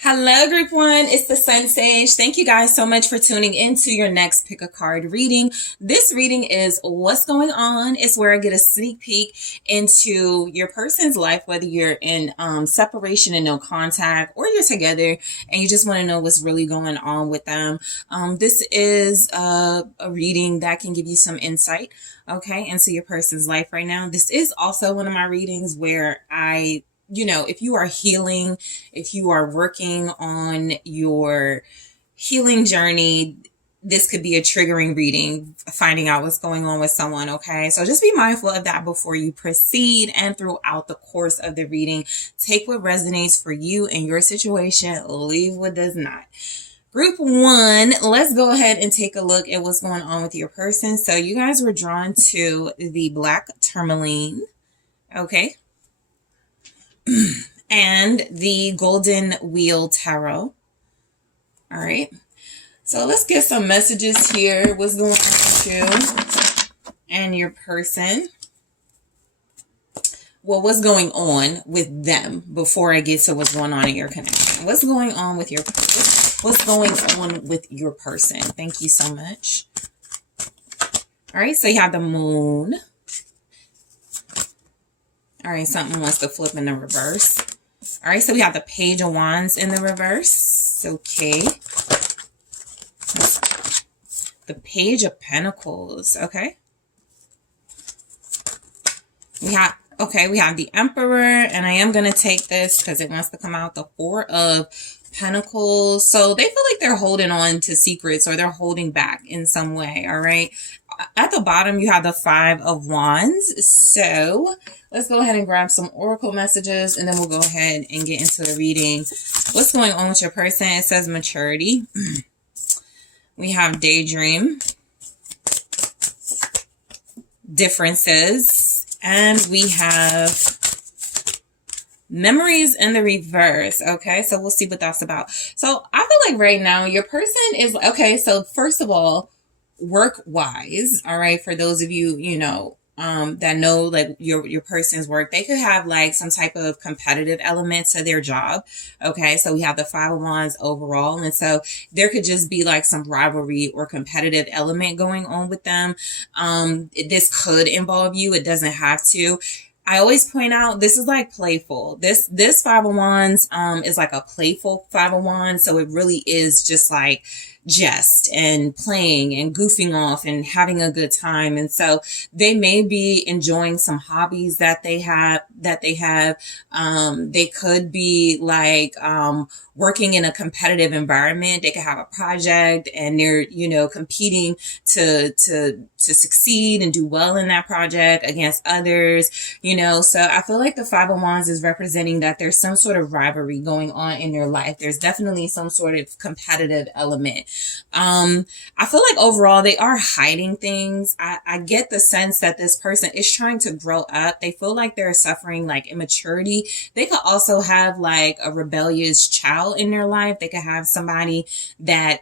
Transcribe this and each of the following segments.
Hello, group one. It's the SunSage. Thank you guys so much for tuning into your next pick a card reading. This reading is what's going on. It's where I get a sneak peek into your person's life, whether you're in separation and no contact, or you're together and you just want to know what's really going on with them. This is a reading that can give you some insight, okay, into your person's life right now. This is also one of my readings where if you are healing, if you are working on your healing journey, this could be a triggering reading, finding out what's going on with someone, okay? So just be mindful of that before you proceed, and throughout the course of the reading, take what resonates for you and your situation, leave what does not. Group one, let's go ahead and take a look at what's going on with your person. So you guys were drawn to the black tourmaline, okay? And the Golden Wheel Tarot. All right. So let's get some messages here. What's going on with you and your person? Well, what's going on with them before I get to what's going on in your connection? What's going on with your what's going on with your person? Thank you so much. All right. So you have the moon. All right, something wants to flip in the reverse. All right, so we have the Page of Wands in the reverse. Okay. The Page of Pentacles. Okay. We have the Emperor, and I am going to take this because it wants to come out, the Four of Pentacles. So they feel like they're holding on to secrets, or they're holding back in some way. All right. At the bottom, you have the Five of Wands. So let's go ahead and grab some oracle messages, and then we'll go ahead and get into the reading. What's going on with your person? It says maturity. We have daydream, differences, and we have memories in the reverse. Okay, so we'll see what that's about. So I feel like right now your person is, okay, so first of all, work-wise, all right, for those of you, that know like your person's work, they could have like some type of competitive element to their job. Okay, so we have the Five of Wands overall, and so there could just be like some rivalry or competitive element going on with them. This could involve you. It doesn't have to. I always point out this is like playful. This Five of Wands is like a playful Five of Wands, so it really is just like jest and playing and goofing off and having a good time. And so they may be enjoying some hobbies that they have. They could be like working in a competitive environment. They could have a project and they're competing to succeed and do well in that project against others. So I feel like the Five of Wands is representing that there's some sort of rivalry going on in their life. There's definitely some sort of competitive element. I feel like overall they are hiding things. I get the sense that this person is trying to grow up. They feel like they're suffering like immaturity. They could also have like a rebellious child in their life. They could have somebody that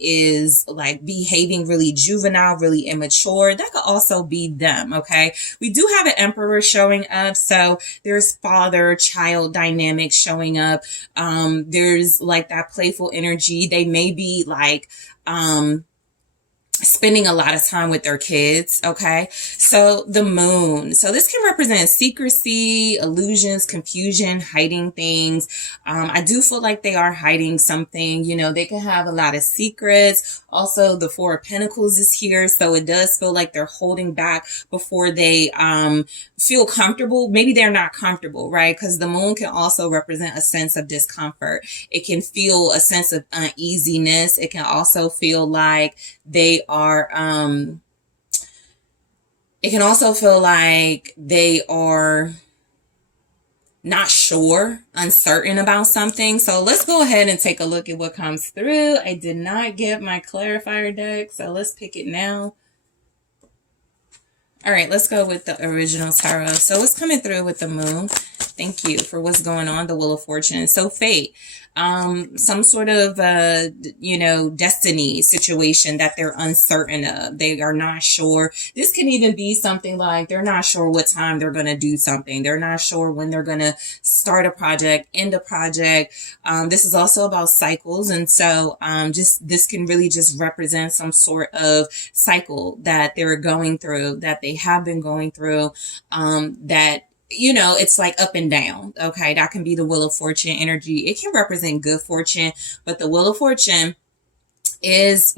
is like behaving really juvenile, really immature. That could also be them. Okay, we do have an Emperor showing up, so there's father-child dynamics showing up. There's like that playful energy. They may be like spending a lot of time with their kids. Okay, so the moon, so this can represent secrecy, illusions, confusion, hiding things. I do feel like they are hiding something. They can have a lot of secrets. Also, the Four of Pentacles is here, so it does feel like they're holding back before they feel comfortable. Maybe they're not comfortable, right? Because the moon can also represent a sense of discomfort. It can feel a sense of uneasiness. It can also feel like they are it can also feel like they are not sure, uncertain about something. So let's go ahead and take a look at what comes through. I did not get my clarifier deck, so let's pick it now. All right, let's go with the original tarot. So what's coming through with the moon? Thank you for what's going on, the Wheel of Fortune. So fate, some sort of, destiny situation that they're uncertain of. They are not sure. This can even be something like they're not sure what time they're going to do something. They're not sure when they're going to start a project, end a project. This is also about cycles. And so, this can really just represent some sort of cycle that they're going through, that they have been going through, that it's like up and down. Okay. That can be the Wheel of Fortune energy. It can represent good fortune, but the Wheel of Fortune is,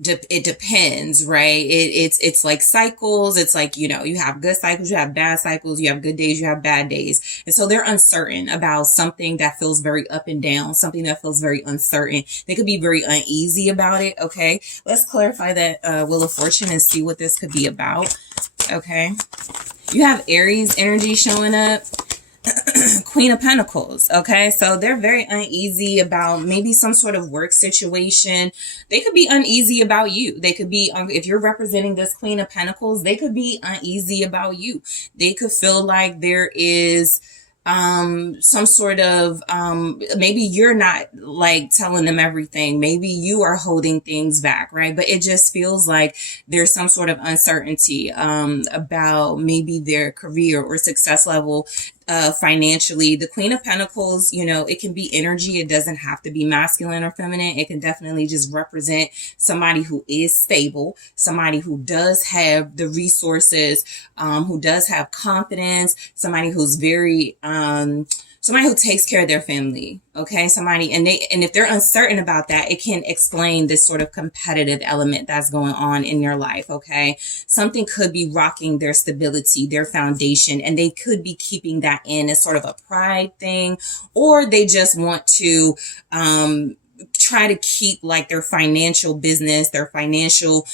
it depends, right? It's like cycles. It's like, you have good cycles, you have bad cycles, you have good days, you have bad days. And so they're uncertain about something that feels very up and down, something that feels very uncertain. They could be very uneasy about it. Okay. Let's clarify that, Wheel of Fortune and see what this could be about. Okay. You have Aries energy showing up. Queen of Pentacles. Okay. So they're very uneasy about maybe some sort of work situation. They could be uneasy about you. They could be, if you're representing this Queen of Pentacles, they could be uneasy about you. They could feel like there is some sort of, maybe you're not like telling them everything. Maybe you are holding things back, right? But it just feels like there's some sort of uncertainty, about maybe their career or success level, financially. The Queen of Pentacles, it can be energy. It doesn't have to be masculine or feminine. It can definitely just represent somebody who is stable, somebody who does have the resources, who does have confidence, somebody who's very, somebody who takes care of their family. Okay. Somebody, and if they're uncertain about that, it can explain this sort of competitive element that's going on in their life. Okay. Something could be rocking their stability, their foundation, and they could be keeping that in as sort of a pride thing, or they just want to, try to keep like their financial business, their financial,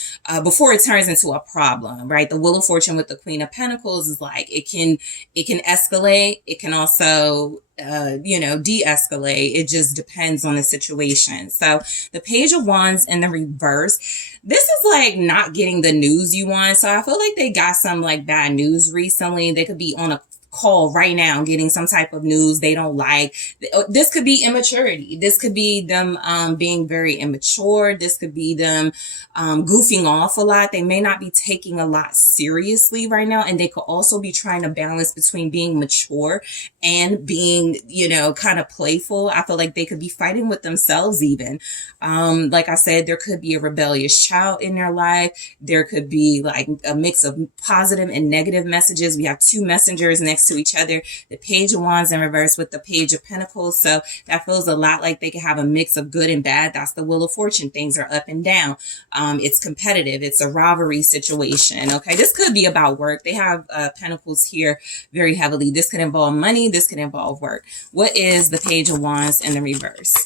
before it turns into a problem, right? The Wheel of Fortune with the Queen of Pentacles is like, it can escalate. It can also, de-escalate. It just depends on the situation. So the Page of Wands in the reverse, this is like not getting the news you want. So I feel like they got some like bad news recently. They could be on a call right now getting some type of news they don't like. This could be immaturity. This could be them being very immature. This could be them goofing off a lot. They may not be taking a lot seriously right now, and they could also be trying to balance between being mature and being, kind of playful. I feel like they could be fighting with themselves even. Like I said, there could be a rebellious child in their life. There could be like a mix of positive and negative messages. We have two messengers next to each other, the Page of Wands in reverse with the Page of Pentacles. So that feels a lot like they can have a mix of good and bad. That's the Wheel of Fortune. Things are up and down. It's competitive. It's a rivalry situation. Okay. This could be about work. They have Pentacles here very heavily. This could involve money. This could involve work. What is the Page of Wands in the reverse?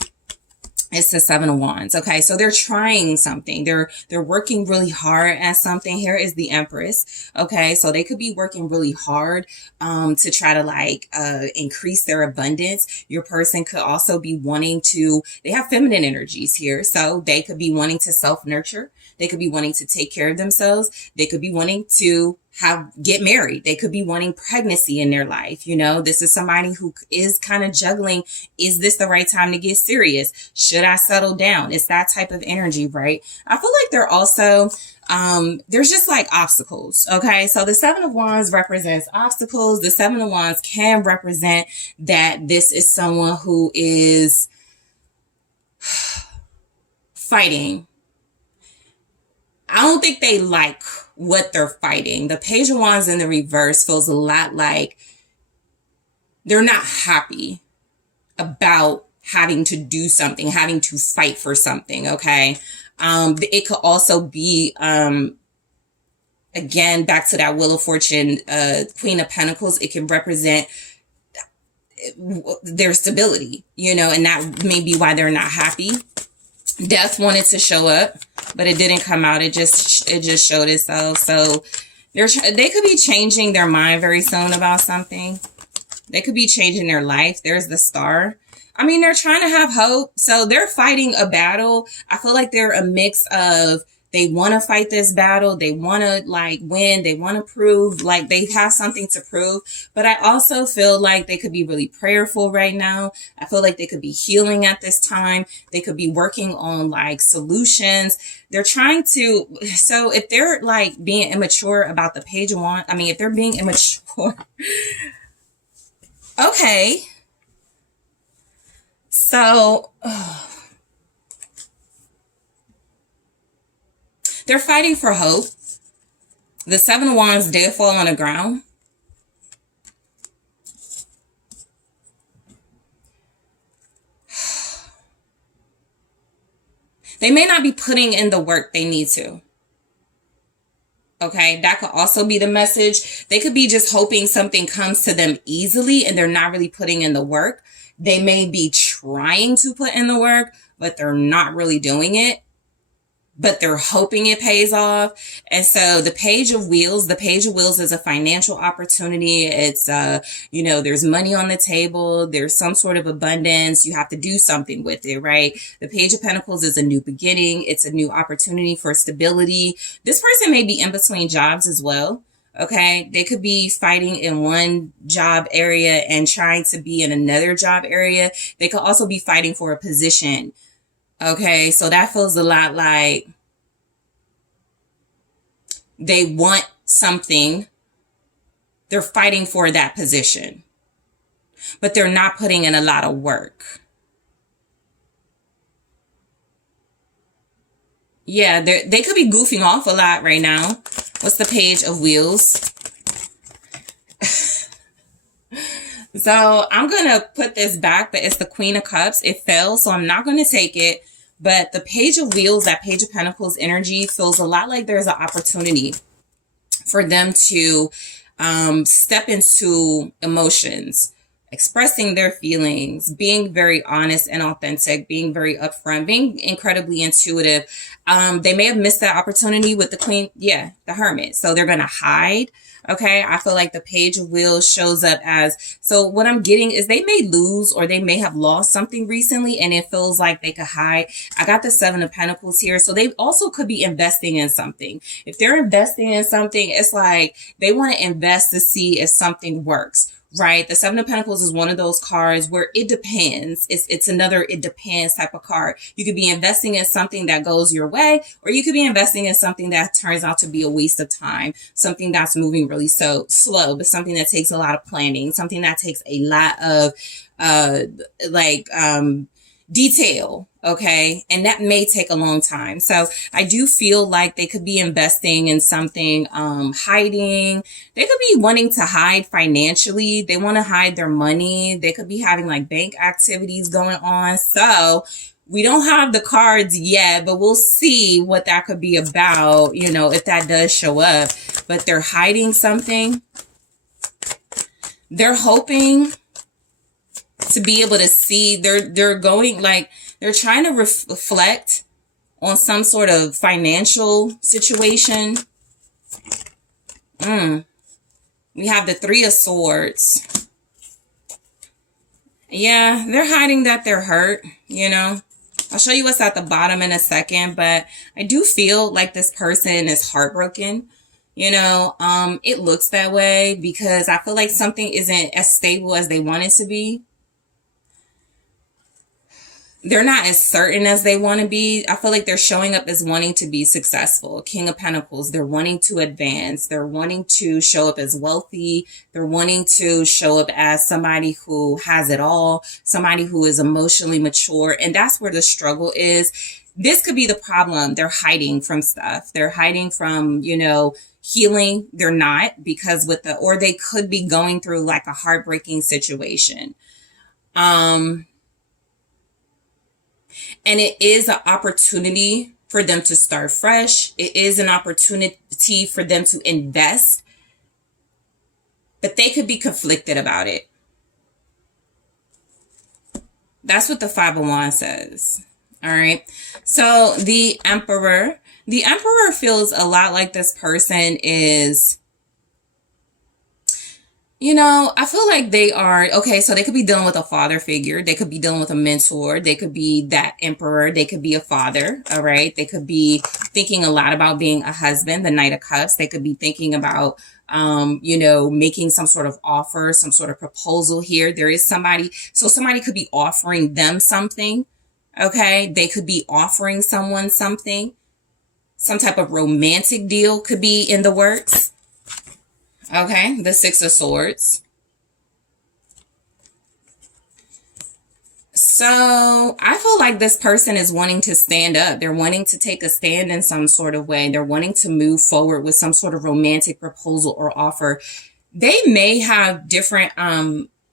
It's the Seven of Wands. Okay. So they're trying something. They're working really hard at something. Here is the Empress. Okay. So they could be working really hard, to try to increase their abundance. Your person could also be wanting to, they have feminine energies here. So they could be wanting to self-nurture. They could be wanting to take care of themselves. They could be wanting to get married. They could be wanting pregnancy in their life. This is somebody who is kind of juggling. Is this the right time to get serious? Should I settle down? It's that type of energy, right? I feel like they're also, there's just like obstacles. Okay. So the Seven of Wands represents obstacles. The Seven of Wands can represent that this is someone who is fighting. I don't think they like what they're fighting. The Page of Wands in the reverse feels a lot like they're not happy about having to do something, having to fight for something. Okay. It could also be, again, back to that Wheel of Fortune, Queen of Pentacles. It can represent their stability, and that may be why they're not happy. Death wanted to show up, but it didn't come out. It just showed itself. So they could be changing their mind very soon about something. They could be changing their life. There's the Star. I mean, they're trying to have hope. So they're fighting a battle. I feel like they're a mix of They want to fight this battle. They want to like win. They want to prove like they have something to prove. But I also feel like they could be really prayerful right now. I feel like they could be healing at this time. They could be working on like solutions. They're trying to, so if they're like being immature about the Page of Wands, I mean, if they're being immature, okay. So, they're fighting for hope. The Seven of Wands did fall on the ground. They may not be putting in the work they need to. Okay, that could also be the message. They could be just hoping something comes to them easily and they're not really putting in the work. They may be trying to put in the work, but they're not really doing it. But they're hoping it pays off. And so the Page of Wheels is a financial opportunity. It's, there's money on the table. There's some sort of abundance. You have to do something with it, right? The Page of Pentacles is a new beginning. It's a new opportunity for stability. This person may be in between jobs as well. Okay. They could be fighting in one job area and trying to be in another job area. They could also be fighting for a position. Okay, so that feels a lot like they want something. They're fighting for that position, but they're not putting in a lot of work. Yeah, they could be goofing off a lot right now. What's the Page of Wheels? So I'm going to put this back, but it's the Queen of Cups. It fell, so I'm not going to take it. But the Page of Wheels, that Page of Pentacles energy feels a lot like there's an opportunity for them to step into emotions, expressing their feelings, being very honest and authentic, being very upfront, being incredibly intuitive. They may have missed that opportunity with the Queen. Yeah, the Hermit. So they're going to hide. Okay, I feel like the Page of Wheels shows up as, so what I'm getting is they may lose or they may have lost something recently and it feels like they could hide. I got the Seven of Pentacles here. So they also could be investing in something. If they're investing in something, it's like they want to invest to see if something works. Right? The Seven of Pentacles is one of those cards where it depends. It's another it depends type of card. You could be investing in something that goes your way, or you could be investing in something that turns out to be a waste of time, something that's moving really so slow, but something that takes a lot of planning, something that takes a lot of detail. Okay. And that may take a long time. So I do feel like they could be investing in something, hiding. They could be wanting to hide financially. They want to hide their money. They could be having like bank activities going on. So we don't have the cards yet, but we'll see what that could be about, if that does show up. But they're hiding something. They're hoping to be able to see, they're going like, they're trying to reflect on some sort of financial situation. We have the Three of Swords. Yeah, they're hiding that they're hurt, I'll show you what's at the bottom in a second, but I do feel like this person is heartbroken. It looks that way because I feel like something isn't as stable as they want it to be. They're not as certain as they want to be. I feel like they're showing up as wanting to be successful. King of Pentacles, they're wanting to advance. They're wanting to show up as wealthy. They're wanting to show up as somebody who has it all, somebody who is emotionally mature. And that's where the struggle is. This could be the problem. They're hiding from stuff. They're hiding from, healing. They're not because or they could be going through like a heartbreaking situation. And it is an opportunity for them to start fresh. It is an opportunity for them to invest, but they could be conflicted about it. That's what the Five of Wands says. All right. So the Emperor feels a lot like this person is, You know, I feel like they are, okay, so they could be dealing with a father figure. They could be dealing with a mentor. They could be that emperor. They could be a father, all right? They could be thinking a lot about being a husband, the Knight of Cups. They could be thinking about, you know, making some sort of offer, some sort of proposal here. There is somebody, so somebody could be offering them something, okay? They could be offering someone something. Some type of romantic deal could be in the works. Okay, the Six of Swords. So I feel like this person is wanting to stand up. They're wanting to take a stand in some sort of way. They're wanting to move forward with some sort of romantic proposal or offer. They may have different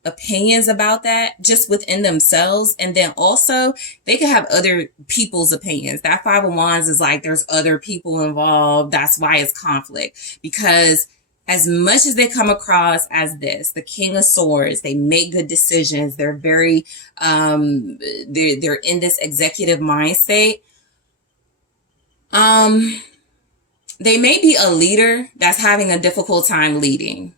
opinions about that just within themselves. And then also they could have other people's opinions. That Five of Wands is like there's other people involved. That's why it's conflict. Because as much as they come across as this, the King of Swords, they make good decisions. They're very, they're in this executive mind state. They may be a leader that's having a difficult time leading.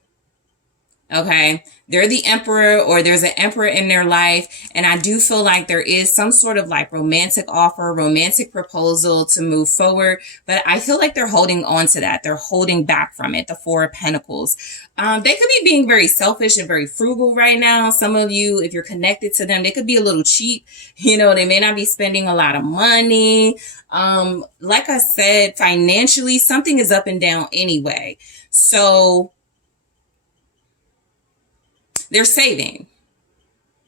Okay. They're the emperor, or there's an emperor in their life. And I do feel like there is some sort of like romantic offer, romantic proposal to move forward. But I feel like they're holding on to that. They're holding back from it. The Four of Pentacles. They could be being very selfish and very frugal right now. Some of you, if you're connected to them, they could be a little cheap. You know, they may not be spending a lot of money. Like I said, financially, something is up and down anyway. So they're saving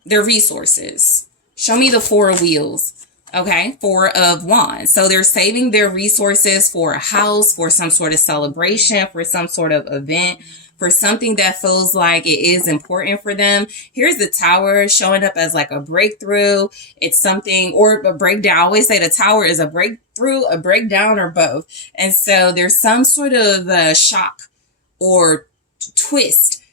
their resources. Show me the Four of Wheels. Okay. Four of Wands. So they're saving their resources for a house, for some sort of celebration, for some sort of event, for something that feels like it is important for them. Here's the Tower showing up as like a breakthrough. It's something, or a breakdown. I always say the Tower is a breakthrough, a breakdown, or both. And so there's some sort of shock or twist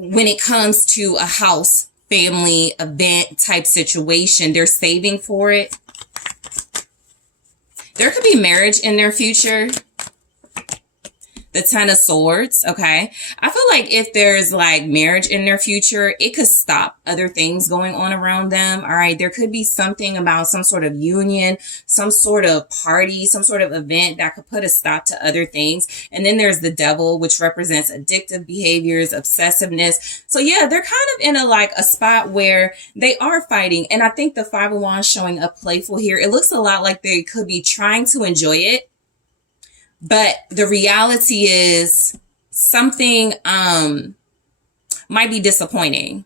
when it comes to a house, family, event type situation. They're saving for it. There could be marriage in their future. The Ten of Swords, okay? I feel like if there's like marriage in their future, it could stop other things going on around them, all right? There could be something about some sort of union, some sort of party, some sort of event that could put a stop to other things. And then there's the Devil, which represents addictive behaviors, obsessiveness. So yeah, they're kind of in a spot where they are fighting. And I think the Five of Wands showing up playful here, it looks a lot like they could be trying to enjoy it. But the reality is something might be disappointing.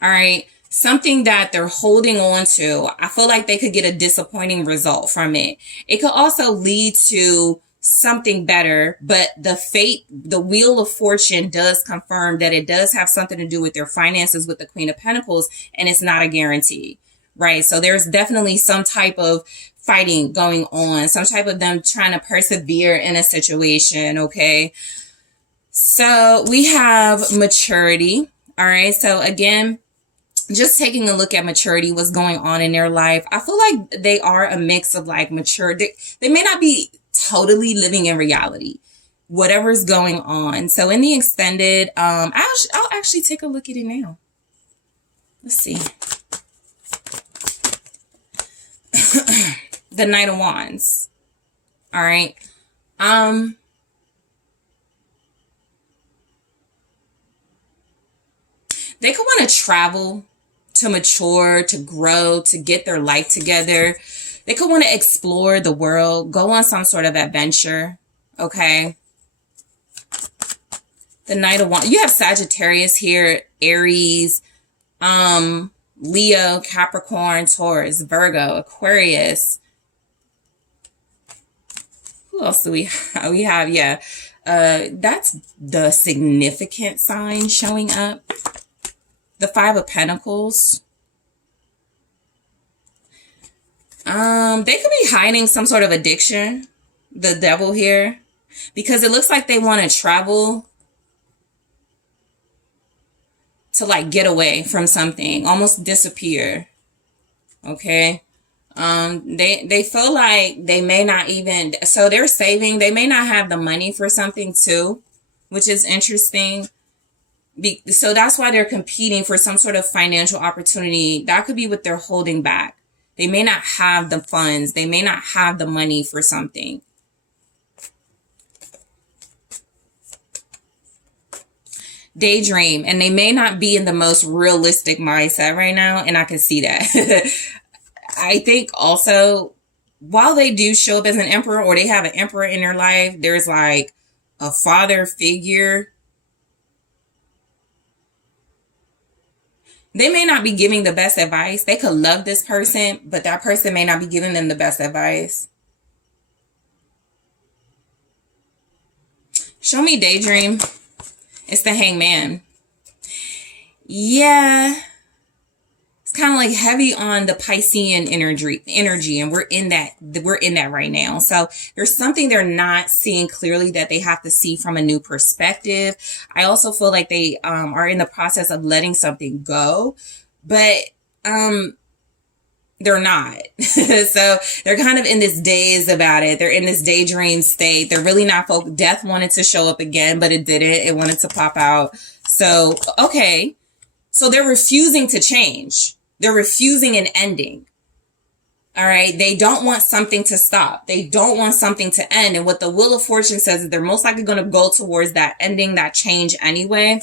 All right. Something that they're holding on to. I feel like they could get a disappointing result from it. It could also lead to something better, but the Wheel of Fortune does confirm that it does have something to do with their finances with the Queen of Pentacles, and it's not a guarantee, right? So there's definitely some type of fighting going on, some type of them trying to persevere in a situation, okay? So we have maturity, all right? So again, just taking a look at maturity, what's going on in their life. I feel like they are a mix of like mature. They may not be totally living in reality, whatever's going on. So in the extended, I'll actually take a look at it now. Let's see. The Knight of Wands. All right. They could want to travel, to mature, to grow, to get their life together. They could want to explore the world, go on some sort of adventure. Okay. The Knight of Wands. You have Sagittarius here, Aries, Leo, Capricorn, Taurus, Virgo, Aquarius. Who else do we have? We have, yeah. That's the significant sign showing up. The Five of Pentacles. They could be hiding some sort of addiction. The Devil here. Because it looks like they want to travel to like get away from something. Almost disappear. Okay. They feel like they may not even, so they're saving. They may not have the money for something too, which is interesting. So that's why they're competing for some sort of financial opportunity. That could be what they're holding back. They may not have the funds. They may not have the money for something. Daydream, and they may not be in the most realistic mindset right now, and I can see that. I think also, while they do show up as an emperor, or they have an emperor in their life, there's like a father figure. They may not be giving the best advice. They could love this person, but that person may not be giving them the best advice. Show me daydream. It's the Hangman. Yeah. It's kind of like heavy on the Piscean energy, and we're in that right now. So there's something they're not seeing clearly that they have to see from a new perspective. I also feel like they are in the process of letting something go, but they're not. So they're kind of in this daze about it. They're in this daydream state. They're really not focused. Death wanted to show up again, but it didn't. It wanted to pop out. So, okay. So they're refusing to change. They're refusing an ending. All right. They don't want something to stop. They don't want something to end. And what the Wheel of Fortune says is they're most likely going to go towards that ending, that change anyway.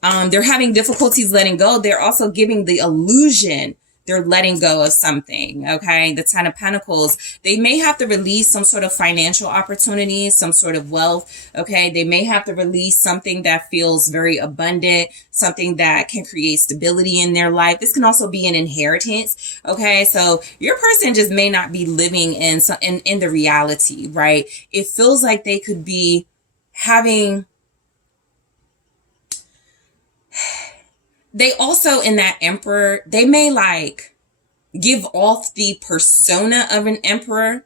They're having difficulties letting go. They're also giving the illusion they're letting go of something, okay? The Ten of Pentacles. They may have to release some sort of financial opportunity, some sort of wealth, okay? They may have to release something that feels very abundant, something that can create stability in their life. This can also be an inheritance, okay? So your person just may not be living in the reality, right? It feels like they could be having... They also, in that emperor, they may like give off the persona of an emperor,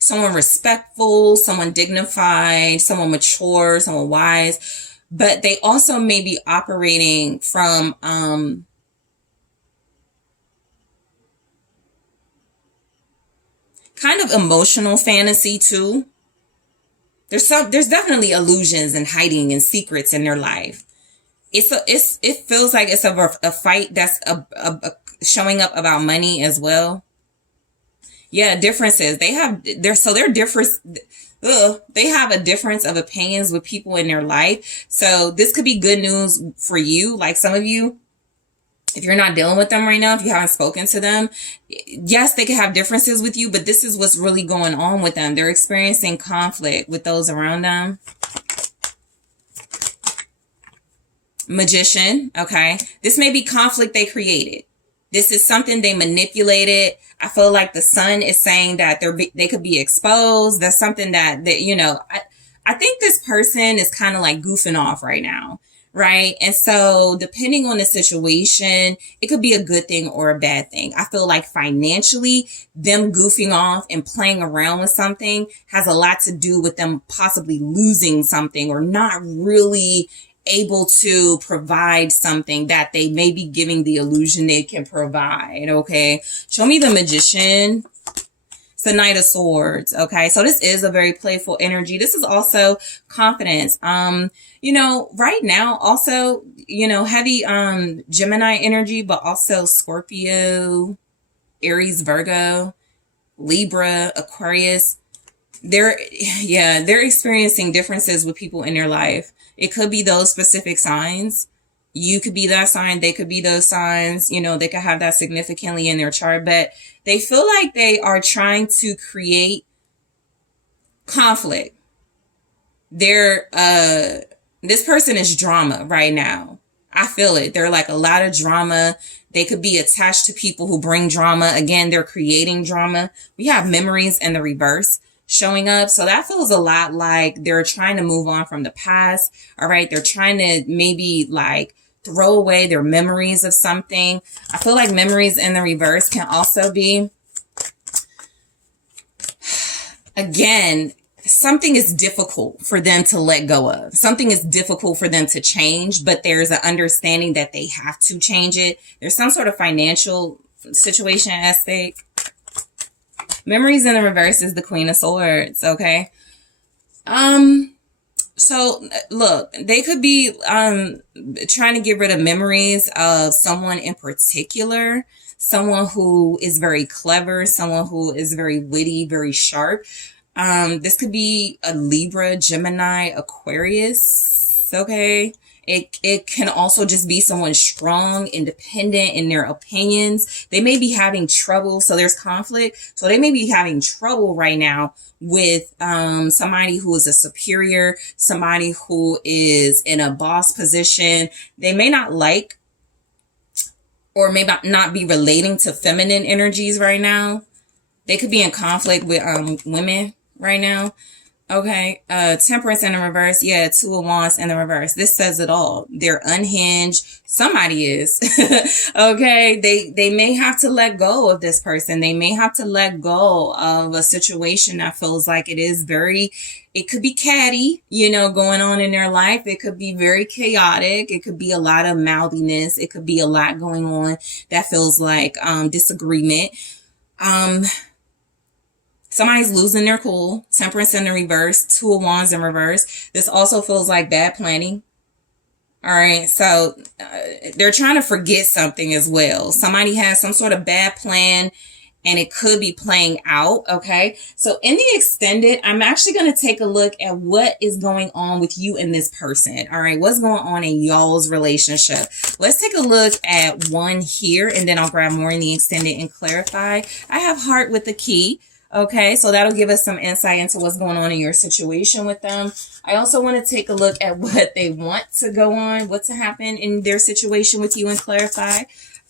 someone respectful, someone dignified, someone mature, someone wise, but they also may be operating from kind of emotional fantasy too. There's definitely illusions and hiding and secrets in their life. It feels like it's a fight that's showing up about money as well. Yeah, differences. They have a difference of opinions with people in their life. So this could be good news for you. Like some of you, if you're not dealing with them right now, if you haven't spoken to them, yes, they could have differences with you, but this is what's really going on with them. They're experiencing conflict with those around them. Magician, okay? This may be conflict they created. This is something they manipulated. I feel like the sun is saying that they could be exposed. That's something that you know, I think this person is kind of like goofing off right now, right? And so depending on the situation, it could be a good thing or a bad thing. I feel like financially, them goofing off and playing around with something has a lot to do with them possibly losing something or not really able to provide something that they may be giving the illusion they can provide. Okay. Show me the Magician. It's the Knight of Swords. Okay. So this is a very playful energy. This is also confidence. You know, right now also, you know, heavy, Gemini energy, but also Scorpio, Aries, Virgo, Libra, Aquarius. They're experiencing differences with people in their life. It could be those specific signs. You could be that sign. They could be those signs. You know, they could have that significantly in their chart, but they feel like they are trying to create conflict. This person is drama right now. I feel it. They're like a lot of drama. They could be attached to people who bring drama. Again, they're creating drama. We have memories in the reverse showing up. So that feels a lot like they're trying to move on from the past. All right. They're trying to maybe like throw away their memories of something. I feel like memories in the reverse can also be, again, something is difficult for them to let go of. Something is difficult for them to change, but there's an understanding that they have to change it. There's some sort of financial situation at stake. Memories in the reverse is the Queen of Swords, okay? So look, they could be trying to get rid of memories of someone in particular, someone who is very clever, someone who is very witty, very sharp. This could be a Libra, Gemini, Aquarius. Okay. It can also just be someone strong, independent in their opinions. They may be having trouble. So there's conflict. So they may be having trouble right now with somebody who is a superior, somebody who is in a boss position. They may not like or may not be relating to feminine energies right now. They could be in conflict with women right now. Okay, Temperance in the reverse. Yeah, Two of Wands in the reverse. This says it all. They're unhinged. Somebody is. Okay, they may have to let go of this person. They may have to let go of a situation that feels like it could be catty, going on in their life. It could be very chaotic. It could be a lot of mouthiness. It could be a lot going on that feels like disagreement. Somebody's losing their cool. Temperance in the reverse. Two of Wands in reverse. This also feels like bad planning. All right. So they're trying to forget something as well. Somebody has some sort of bad plan and it could be playing out. Okay. So in the extended, I'm actually going to take a look at what is going on with you and this person. All right. What's going on in y'all's relationship? Let's take a look at one here and then I'll grab more in the extended and clarify. I have heart with the key. Okay, so that'll give us some insight into what's going on in your situation with them. I also want to take a look at what they want to go on, what to happen in their situation with you and clarify.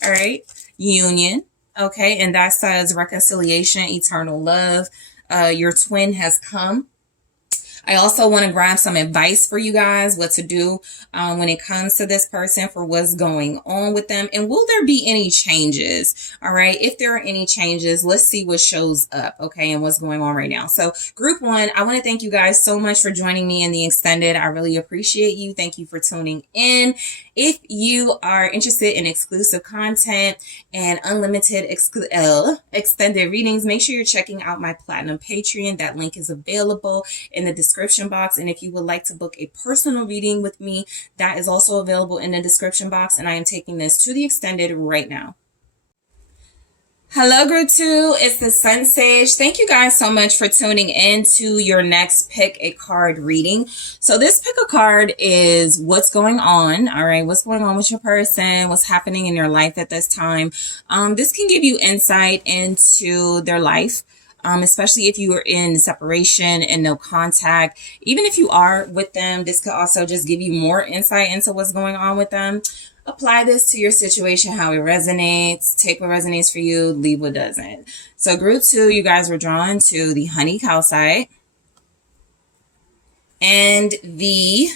All right, union. Okay, and that says reconciliation, eternal love. Your twin has come. I also want to grab some advice for you guys, what to do when it comes to this person, for what's going on with them. And will there be any changes? All right. If there are any changes, let's see what shows up. Okay. And what's going on right now. So group one, I want to thank you guys so much for joining me in the extended. I really appreciate you. Thank you for tuning in. If you are interested in exclusive content and unlimited extended readings, make sure you're checking out my Platinum Patreon. That link is available in the description box. And if you would like to book a personal reading with me, that is also available in the description box. And I am taking this to the extended right now. Hello, group two. It's the SunSage. Thank you guys so much for tuning in to your next pick a card reading. So this pick a card is what's going on. All right. What's going on with your person? What's happening in your life at this time? This can give you insight into their life. Especially if you are in separation and no contact. Even if you are with them, this could also just give you more insight into what's going on with them. Apply this to your situation, how it resonates. Take what resonates for you, leave what doesn't. So group two, you guys were drawn to the Honey Calcite and the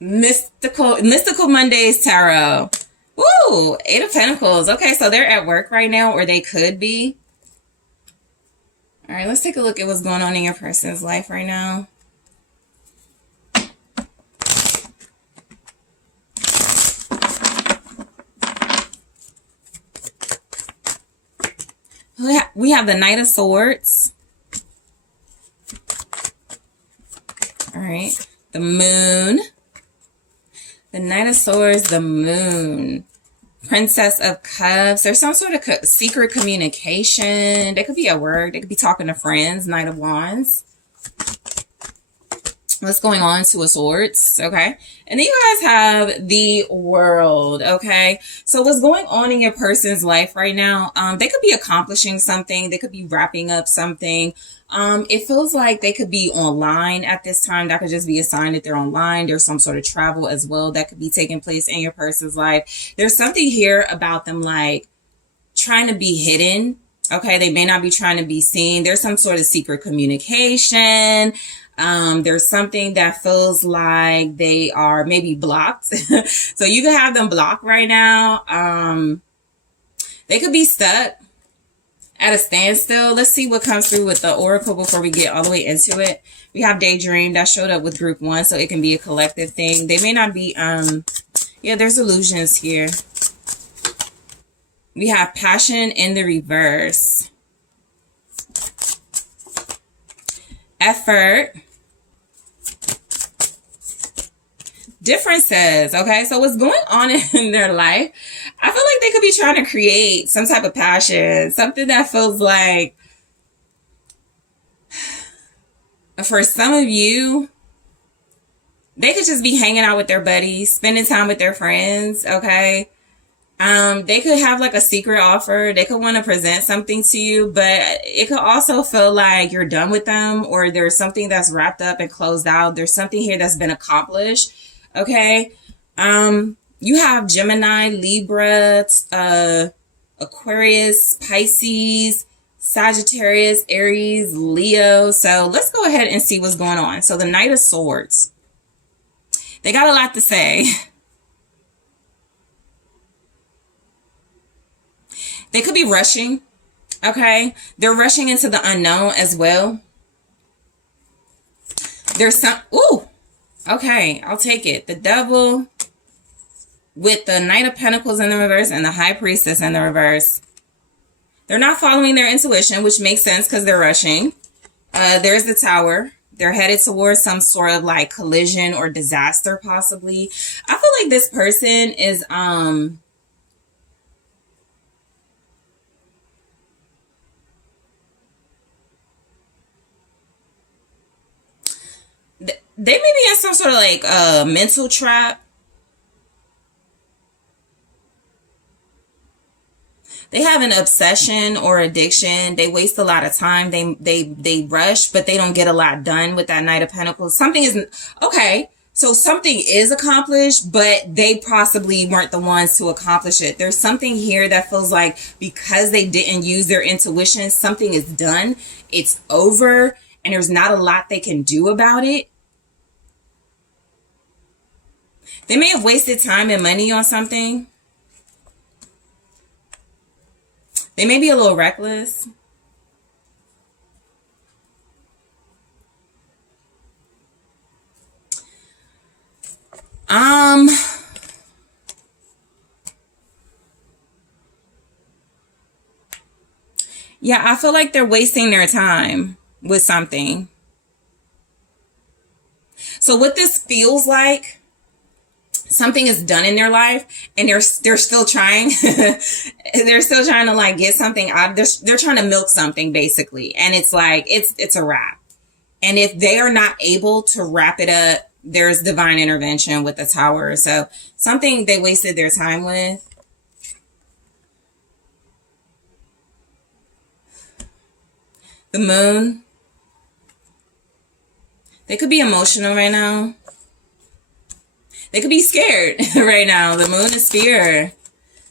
Mystical Mondays Tarot. Ooh, Eight of Pentacles. Okay, so they're at work right now, or they could be. All right, let's take a look at what's going on in your person's life right now. We have the Knight of Swords. All right, the Moon. The Knight of Swords, the Moon. Princess of Cups. There's some sort of secret communication. They could be at work. They could be talking to friends. Knight of Wands. What's going on? Two of Swords. Okay. And then you guys have the World. Okay. So what's going on in your person's life right now? They could be accomplishing something. They could be wrapping up something. It feels like they could be online at this time. That could just be a sign that they're online. There's some sort of travel as well that could be taking place in your person's life. There's something here about them like trying to be hidden. Okay. They may not be trying to be seen. There's some sort of secret communication. There's something that feels like they are maybe blocked. So you can have them blocked right now. They could be stuck at a standstill. Let's see what comes through with the Oracle before we get all the way into it. We have Daydream that showed up with group one, so it can be a collective thing. They may not be, yeah, there's illusions here. We have Passion in the reverse. effort, differences. Okay, so what's going on in their life, I feel like they could be trying to create some type of passion, something that feels like, for some of you, they could just be hanging out with their buddies, spending time with their friends. Okay, they could have like a secret offer. They could want to present something to you, but it could also feel like you're done with them, or there's something that's wrapped up and closed out. There's something here that's been accomplished. Okay. You have Gemini, Libra, Aquarius, Pisces, Sagittarius, Aries, Leo. So let's go ahead and see what's going on. So the Knight of Swords, they got a lot to say. They could be rushing. Okay. They're rushing into the unknown as well. There's some, ooh, okay, I'll take it. The Devil with the Knight of Pentacles in the reverse and the High Priestess in the reverse. They're not following their intuition, which makes sense because they're rushing. There's the Tower. They're headed towards some sort of like collision or disaster, possibly. I feel like this person is, they may be in some sort of like mental trap. They have an obsession or addiction. They waste a lot of time. They rush, but they don't get a lot done with that Knight of Pentacles. Something isn't okay. So something is accomplished, but they possibly weren't the ones to accomplish it. There's something here that feels like because they didn't use their intuition, something is done. It's over, and there's not a lot they can do about it. They may have wasted time and money on something. They may be a little reckless. Yeah, I feel like they're wasting their time with something. So what this feels like, something is done in their life and they're still trying. They're still trying to like get something out. They're trying to milk something basically. And it's like, it's a wrap. And if they are not able to wrap it up, there's divine intervention with the Tower. So something they wasted their time with. The Moon. They could be emotional right now. They could be scared right now. The Moon is fear.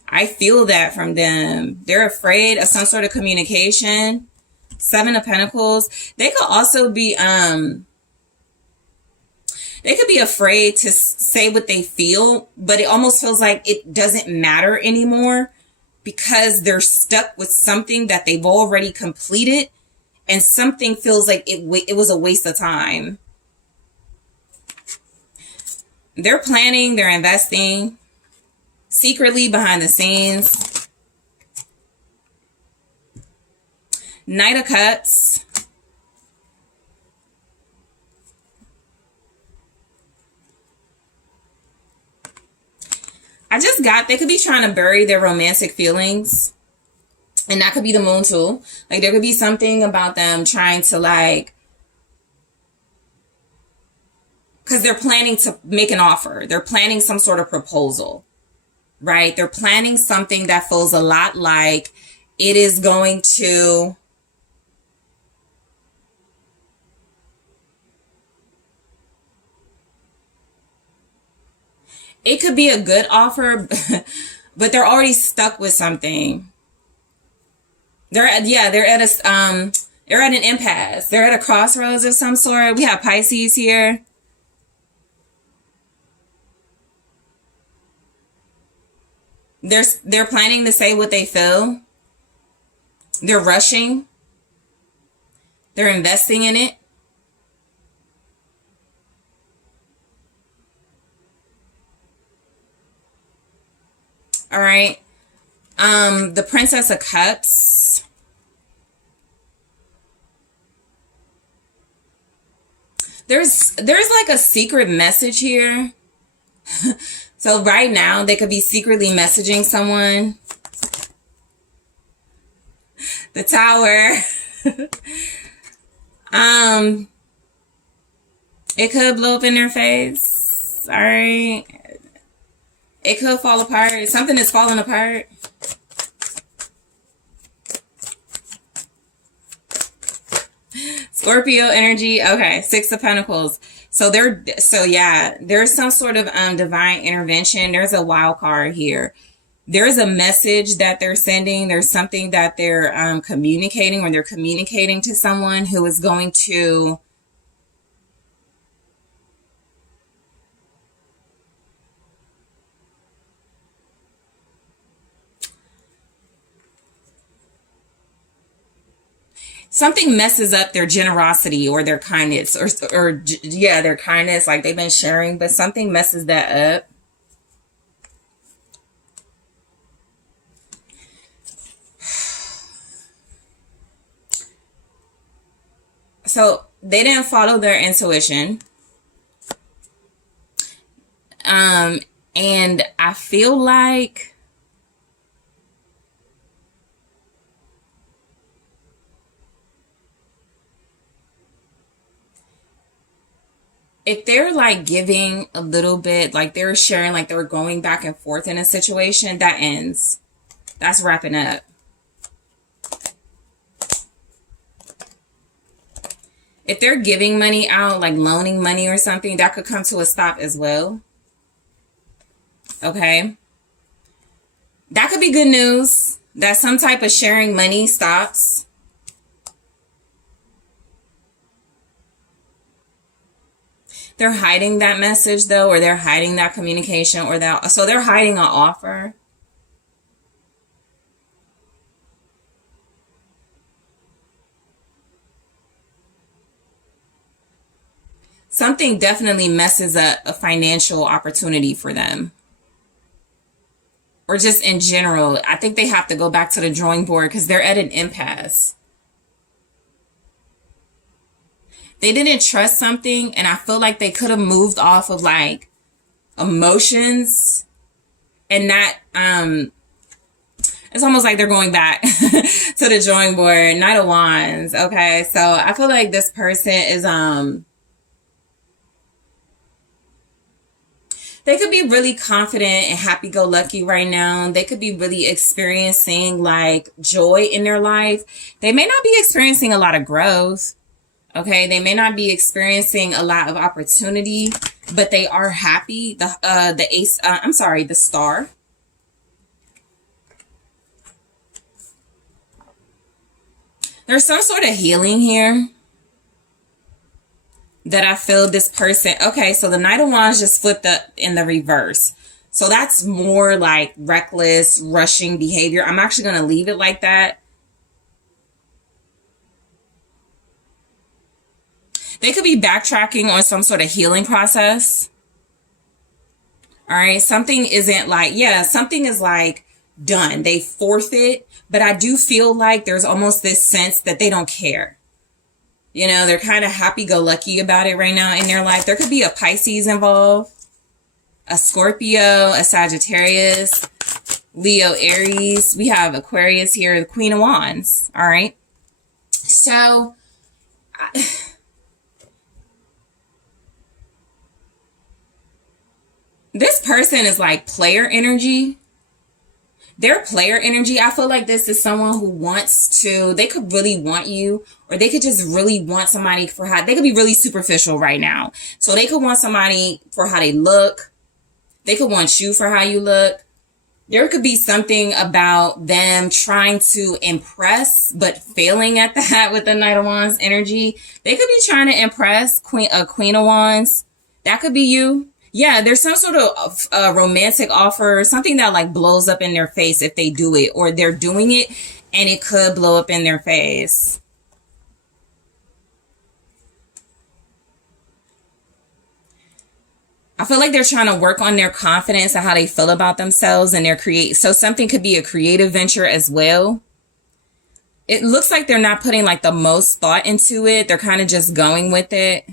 I feel that from them. They're afraid of some sort of communication. Seven of Pentacles. They could also be, they could be afraid to say what they feel, but it almost feels like it doesn't matter anymore because they're stuck with something that they've already completed, and something feels like it was a waste of time. They're planning, they're investing secretly behind the scenes. Knight of Cups. I just got, they could be trying to bury their romantic feelings. And that could be the Moon too. Like there could be something about them trying to like, because they're planning to make an offer. They're planning some sort of proposal, right? They're planning something that feels a lot like it is going to it could be a good offer, but they're already stuck with something. They're at an impasse. They're at a crossroads of some sort. We have Pisces here. They're planning to say what they feel. They're rushing. They're investing in it. All right. The Princess of Cups. There's like a secret message here. So right now they could be secretly messaging someone. The Tower. It could blow up in their face. All right. It could fall apart. Something is falling apart. Scorpio energy. Okay, Six of Pentacles. So yeah, there's some sort of divine intervention. There's a wild card here. There's a message that they're sending. There's something that they're communicating, or they're communicating to someone who is going to something messes up their generosity or their kindness, or yeah, their kindness, like they've been sharing, but something messes that up. So they didn't follow their intuition. And I feel like if they're like giving a little bit, like they're sharing, like they were going back and forth in a situation, that ends. That's wrapping up. If they're giving money out, like loaning money or something, that could come to a stop as well. Okay. That could be good news, that some type of sharing money stops. They're hiding that message though, or they're hiding that communication, or that, so they're hiding an offer. Something definitely messes up a financial opportunity for them. Or just in general, I think they have to go back to the drawing board because they're at an impasse. They didn't trust something, and I feel like they could have moved off of like emotions and not, it's almost like they're going back to the drawing board. Knight of Wands. Okay. So I feel like this person is, they could be really confident and happy-go-lucky right now. They could be really experiencing like joy in their life. They may not be experiencing a lot of growth. Okay, they may not be experiencing a lot of opportunity, but they are happy. The ace, the star. There's some sort of healing here that I feel this person. Okay, so the Knight of Wands just flipped up in the reverse. So that's more like reckless, rushing behavior. I'm actually going to leave it like that. They could be backtracking on some sort of healing process. All right. Something isn't like, yeah, something is like done. They forfeit, but I do feel like there's almost this sense that they don't care. You know, they're kind of happy-go-lucky about it right now in their life. There could be a Pisces involved, a Scorpio, a Sagittarius, Leo, Aries. We have Aquarius here, the Queen of Wands. All right. So this person is like player energy. Their player energy, I feel like this is someone who wants to, they could really want you, or they could just really want somebody for how, they could be really superficial right now. So they could want somebody for how they look. They could want you for how you look. There could be something about them trying to impress, but failing at that with the Knight of Wands energy. They could be trying to impress Queen of Wands. That could be you. Yeah, there's some sort of romantic offer, something that like blows up in their face if they do it, or they're doing it and it could blow up in their face. I feel like they're trying to work on their confidence and how they feel about themselves and their so something could be a creative venture as well. It looks like they're not putting like the most thought into it. They're kind of just going with it.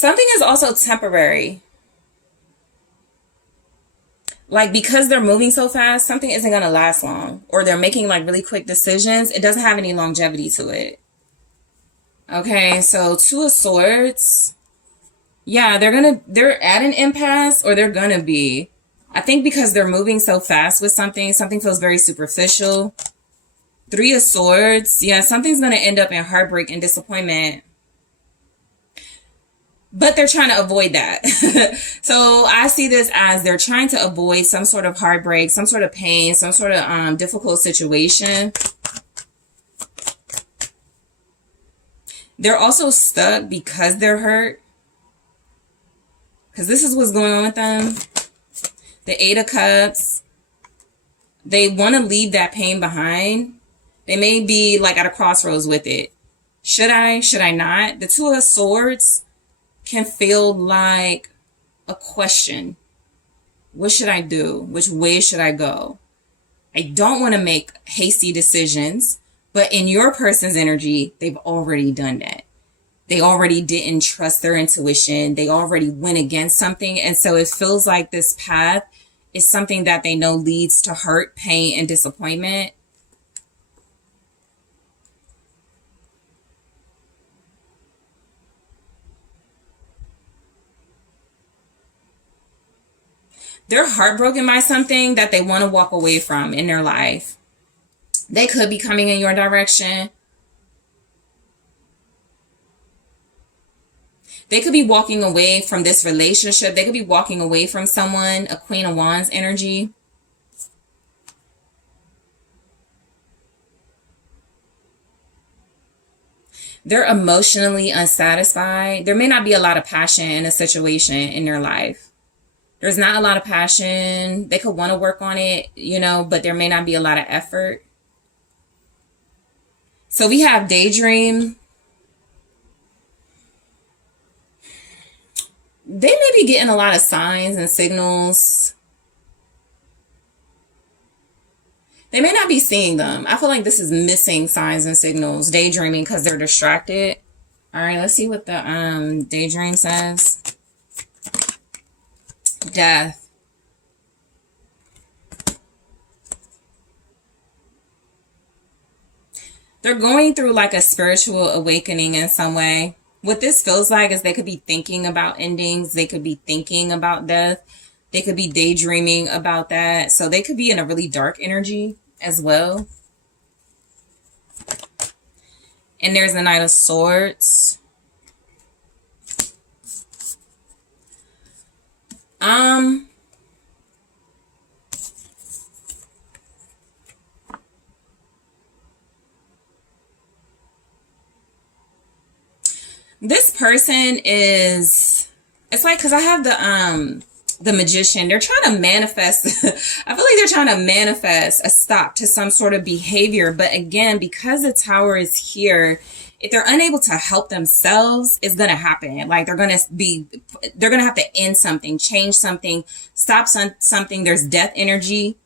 Something is also temporary. Like, because they're moving so fast, something isn't going to last long. Or they're making like really quick decisions. It doesn't have any longevity to it. Okay, so Two of Swords. Yeah, they're at an impasse, or they're gonna be. I think because they're moving so fast with something feels very superficial. Three of Swords. Yeah, something's gonna end up in heartbreak and disappointment. But they're trying to avoid that. So I see this as they're trying to avoid some sort of heartbreak, some sort of pain, some sort of difficult situation. They're also stuck because they're hurt. Because this is what's going on with them. The Eight of Cups. They want to leave that pain behind. They may be like at a crossroads with it. Should I? Should I not? The Two of Swords can feel like a question. What should I do? Which way should I go? I don't want to make hasty decisions, but in your person's energy, they've already done that. They already didn't trust their intuition. They already went against something. And so it feels like this path is something that they know leads to hurt, pain, and disappointment. They're heartbroken by something that they want to walk away from in their life. They could be coming in your direction. They could be walking away from this relationship. They could be walking away from someone, a Queen of Wands energy. They're emotionally unsatisfied. There may not be a lot of passion in a situation in their life. There's not a lot of passion. They could want to work on it, but there may not be a lot of effort. So we have daydream. They may be getting a lot of signs and signals. They may not be seeing them. I feel like this is missing signs and signals, daydreaming because they're distracted. All right, let's see what the daydream says. Death. They're going through like a spiritual awakening in some way. What this feels like is they could be thinking about endings. They could be thinking about death. They could be daydreaming about that. So they could be in a really dark energy as well. And there's the Knight of Swords. This person is, it's like, because I have the Magician. They're trying to manifest. I feel like they're trying to manifest a stop to some sort of behavior. But again, because the Tower is here, if they're unable to help themselves, it's going to happen. Like they're going to have to end something, change something, stop something. There's death energy.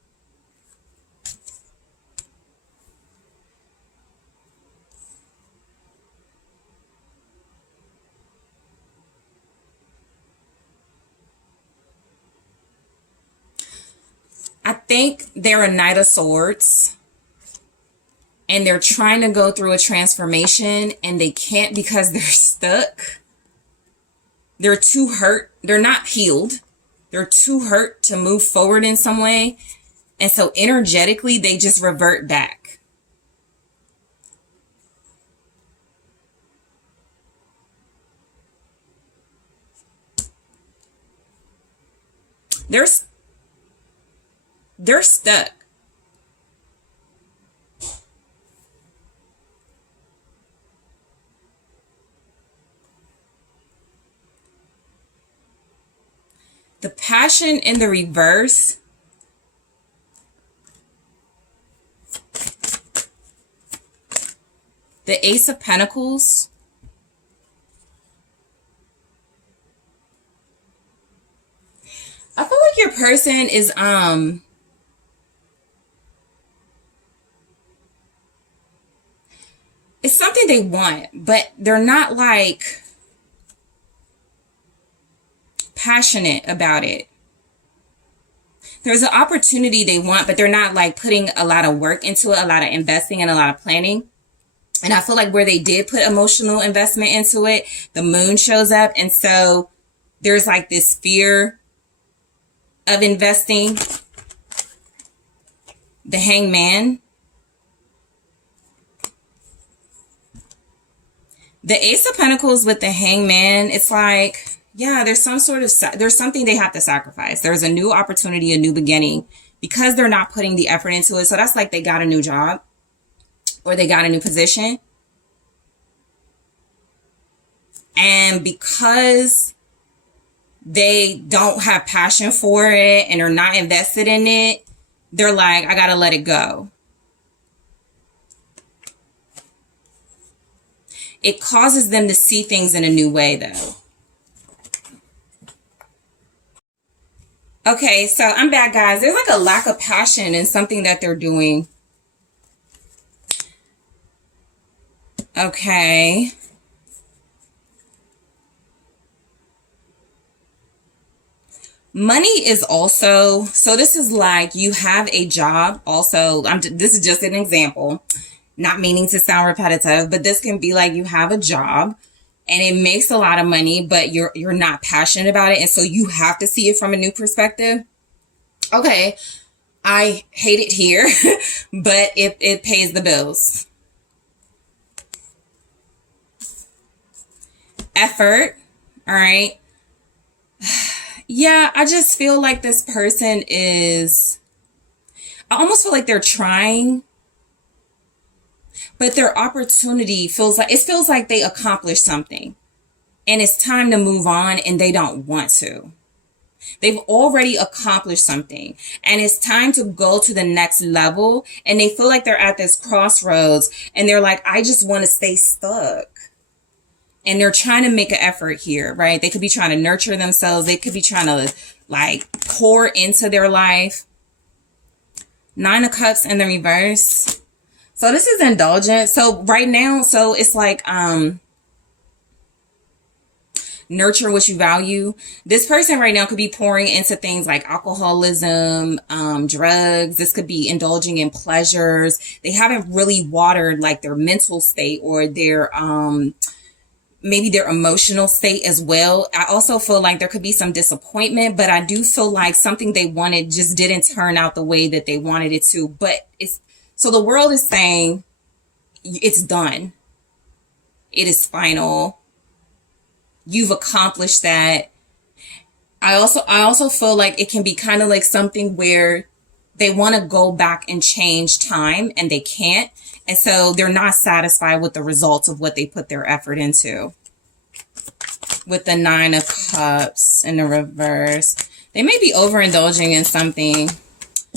I think they're a Knight of Swords and they're trying to go through a transformation and they can't because they're stuck. They're too hurt. They're not healed. They're too hurt to move forward in some way. And so energetically, they just revert back. They're stuck. The passion in the reverse. The Ace of Pentacles. I feel like your person is it's something they want, but they're not like, passionate about it. There's an opportunity they want, but they're not like putting a lot of work into it, a lot of investing and a lot of planning. And I feel like where they did put emotional investment into it, the moon shows up. And so there's like this fear of investing. The Hangman. The Ace of Pentacles with the Hangman, it's like, yeah, there's something they have to sacrifice. There's a new opportunity, a new beginning, because they're not putting the effort into it. So that's like they got a new job or they got a new position. And because they don't have passion for it and are not invested in it, they're like, I got to let it go. It causes them to see things in a new way, though. Okay, so I'm back, guys. There's like a lack of passion in something that they're doing. Okay. Money is also, so this is like you have a job also. This is just an example, not meaning to sound repetitive, but this can be like you have a job and it makes a lot of money, but you're not passionate about it. And so you have to see it from a new perspective. Okay, I hate it here, but it pays the bills. Effort, all right. Yeah, I just feel like this person is, I almost feel like they're trying, but their opportunity feels like they accomplished something and it's time to move on and they don't want to. They've already accomplished something and it's time to go to the next level, and they feel like they're at this crossroads and they're like, I just want to stay stuck. And they're trying to make an effort here, right? They could be trying to nurture themselves. They could be trying to like pour into their life. 9 of Cups in the reverse. So this is indulgent. So right now, so it's like nurture what you value. This person right now could be pouring into things like alcoholism, drugs. This could be indulging in pleasures. They haven't really watered like their mental state or their maybe their emotional state as well. I also feel like there could be some disappointment, but I do feel like something they wanted just didn't turn out the way that they wanted it to. But so the world is saying it's done. It is final. You've accomplished that. I also feel like it can be kind of like something where they want to go back and change time and they can't. And so they're not satisfied with the results of what they put their effort into. With the 9 of Cups in the reverse. They may be overindulging in something.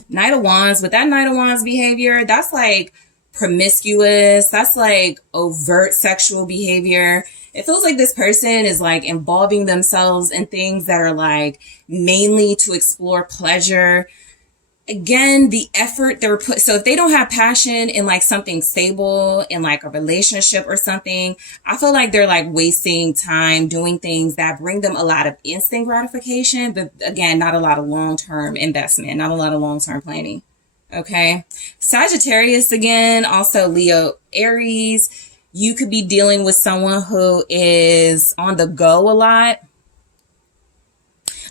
Knight of Wands. With that Knight of Wands behavior, that's like promiscuous. That's like overt sexual behavior. It feels like this person is like involving themselves in things that are like mainly to explore pleasure. Again, the effort they're put. So if they don't have passion in like something stable, in like a relationship or something, I feel like they're like wasting time doing things that bring them a lot of instant gratification. But again, not a lot of long-term investment, not a lot of long-term planning. Okay. Sagittarius again, also Leo, Aries. You could be dealing with someone who is on the go a lot.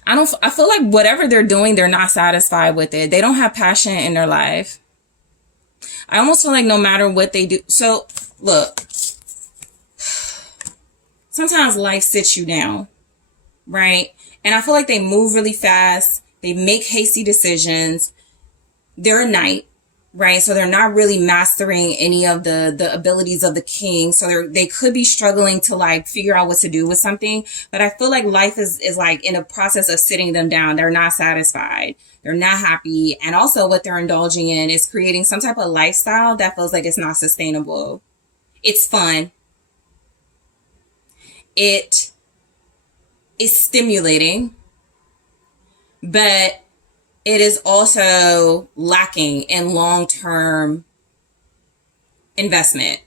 I feel like whatever they're doing, they're not satisfied with it. They don't have passion in their life. I almost feel like no matter what they do. So look, sometimes life sits you down, right? And I feel like they move really fast. They make hasty decisions. They're a knight, right? So they're not really mastering any of the abilities of the king. So they could be struggling to like figure out what to do with something. But I feel like life is like in a process of sitting them down. They're not satisfied. They're not happy. And also what they're indulging in is creating some type of lifestyle that feels like it's not sustainable. It's fun. It is stimulating, but it is also lacking in long-term investment.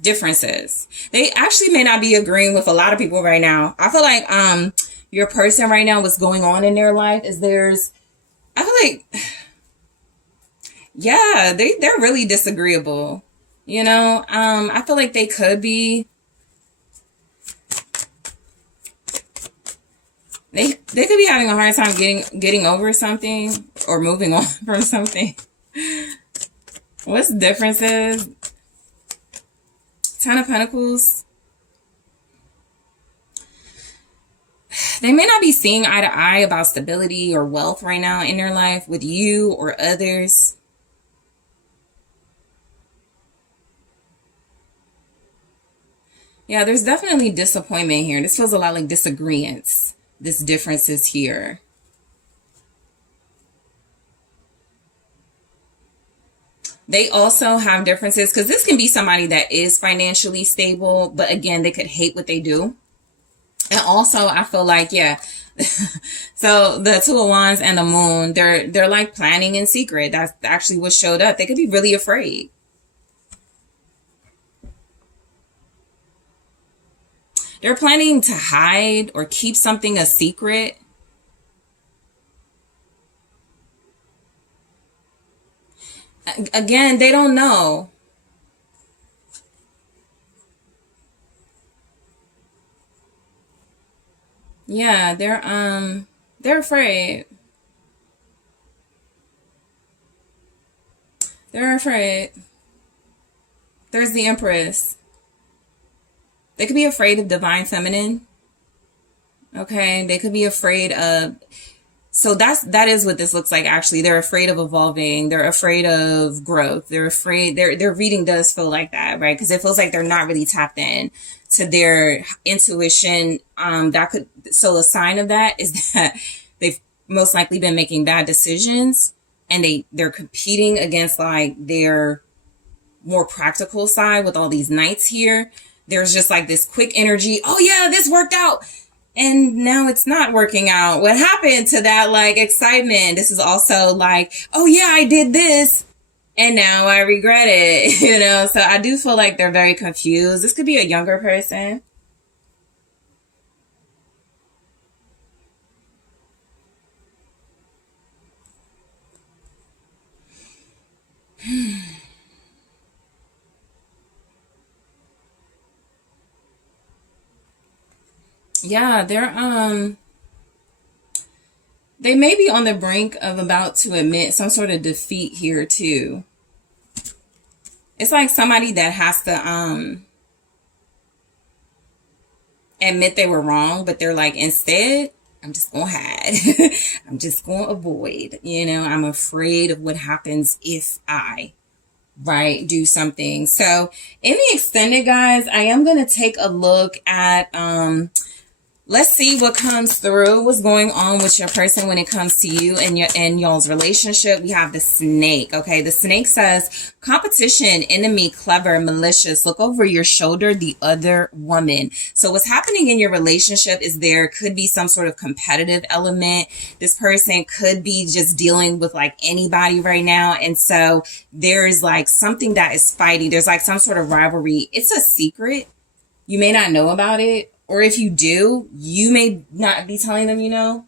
differences. They actually may not be agreeing with a lot of people right now. I feel like your person right now, what's going on in their life is I feel like, yeah, they're really disagreeable. You know, I feel like they could be, they could be having a hard time getting over something or moving on from something. What's the differences? Ten of Pentacles. They may not be seeing eye to eye about stability or wealth right now in their life with you or others. Yeah, there's definitely disappointment here. This feels a lot like disagreements. This difference is here. They also have differences because this can be somebody that is financially stable, but again, they could hate what they do. And also, I feel like, yeah, so the Two of Wands and the Moon, they're like planning in secret. That's actually what showed up. They could be really afraid. They're planning to hide or keep something a secret. Again, they don't know. Yeah, they're afraid. They're afraid. There's the Empress. They could be afraid of divine feminine. Okay, they could be afraid of, so that is what this looks like actually. They're afraid of evolving, they're afraid of growth, they're afraid, their reading does feel like that, right? Because it feels like they're not really tapped in to their intuition. So a sign of that is that they've most likely been making bad decisions and they're competing against like their more practical side with all these knights here. There's just like this quick energy. Oh yeah, this worked out. And now it's not working out. What happened to that like excitement? This is also like, oh yeah, I did this and now I regret it. You know, so I do feel like they're very confused. This could be a younger person. Yeah, they may be on the brink of about to admit some sort of defeat here too. It's like somebody that has to admit they were wrong, but they're like, instead, I'm just gonna hide. I'm just gonna avoid. You know, I'm afraid of what happens if I do something. So in the extended, guys, I am gonna take a look at let's see what comes through. What's going on with your person when it comes to you and y'all's relationship. We have the Snake. Okay, the Snake says competition, enemy, clever, malicious. Look over your shoulder, the other woman. So what's happening in your relationship is there could be some sort of competitive element. This person could be just dealing with like anybody right now. And so there's like something that is fighting. There's like some sort of rivalry. It's a secret. You may not know about it. Or if you do, you may not be telling them, you know.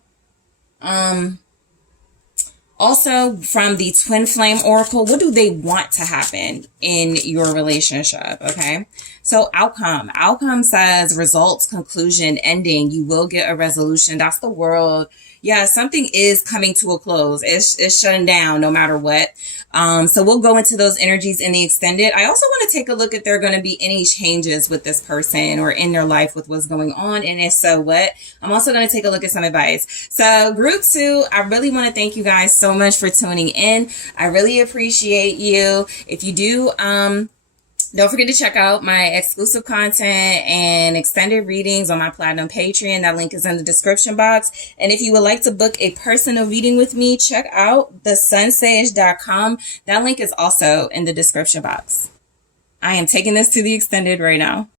Also, from the Twin Flame Oracle, what do they want to happen in your relationship? Okay. So outcome. Outcome says results, conclusion, ending. You will get a resolution. That's the World. Yeah, something is coming to a close. It's shutting down no matter what. So we'll go into those energies in the extended. I also want to take a look if there are going to be any changes with this person or in their life with what's going on. And if so, what? I'm also going to take a look at some advice. So group 2, I really want to thank you guys so much for tuning in. I really appreciate you. If you do, don't forget to check out my exclusive content and extended readings on my Platinum Patreon. That link is in the description box. And if you would like to book a personal reading with me, check out TheSunSage.com. That link is also in the description box. I am taking this to the extended right now.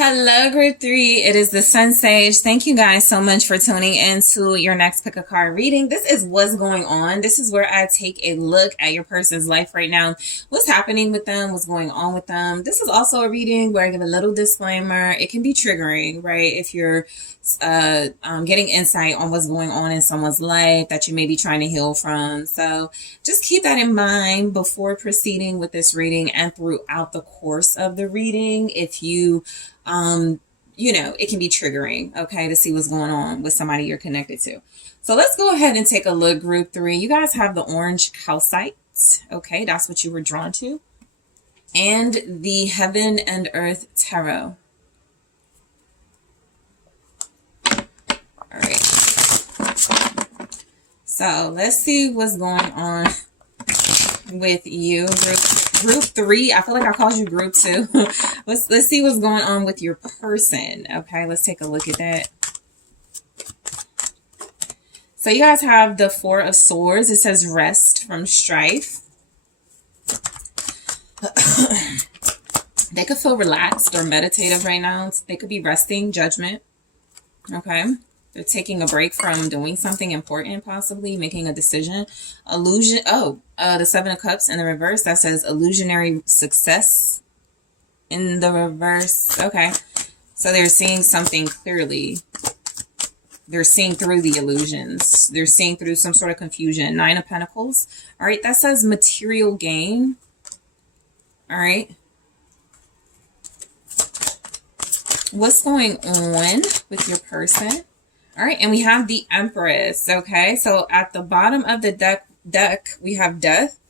Hello, group 3. It is the SunSage. Thank you guys so much for tuning in to your next pick a card reading. This is what's going on. This is where I take a look at your person's life right now. What's happening with them? What's going on with them? This is also a reading where I give a little disclaimer. It can be triggering, right? If you're getting insight on what's going on in someone's life that you may be trying to heal from. So just keep that in mind before proceeding with this reading and throughout the course of the reading. If you it can be triggering, okay, to see what's going on with somebody you're connected to. So let's go ahead and take a look, group 3. You guys have the orange calcite. Okay, that's what you were drawn to. And the Heaven and Earth Tarot. All right. So let's see what's going on with you, group 3. I feel like I called you group 2. let's see what's going on with your person. Okay, let's take a look at that. So you guys have the Four of Swords. It says rest from strife. They could feel relaxed or meditative right now. They could be resting, judgment. Okay. They're taking a break from doing something important, possibly making a decision. Illusion. Oh, the Seven of Cups in the reverse. That says illusionary success in the reverse. Okay. So they're seeing something clearly. They're seeing through the illusions. They're seeing through some sort of confusion. Nine of Pentacles. All right. That says material gain. All right. What's going on with your person? All right, and we have the Empress, okay? So at the bottom of the deck, we have death,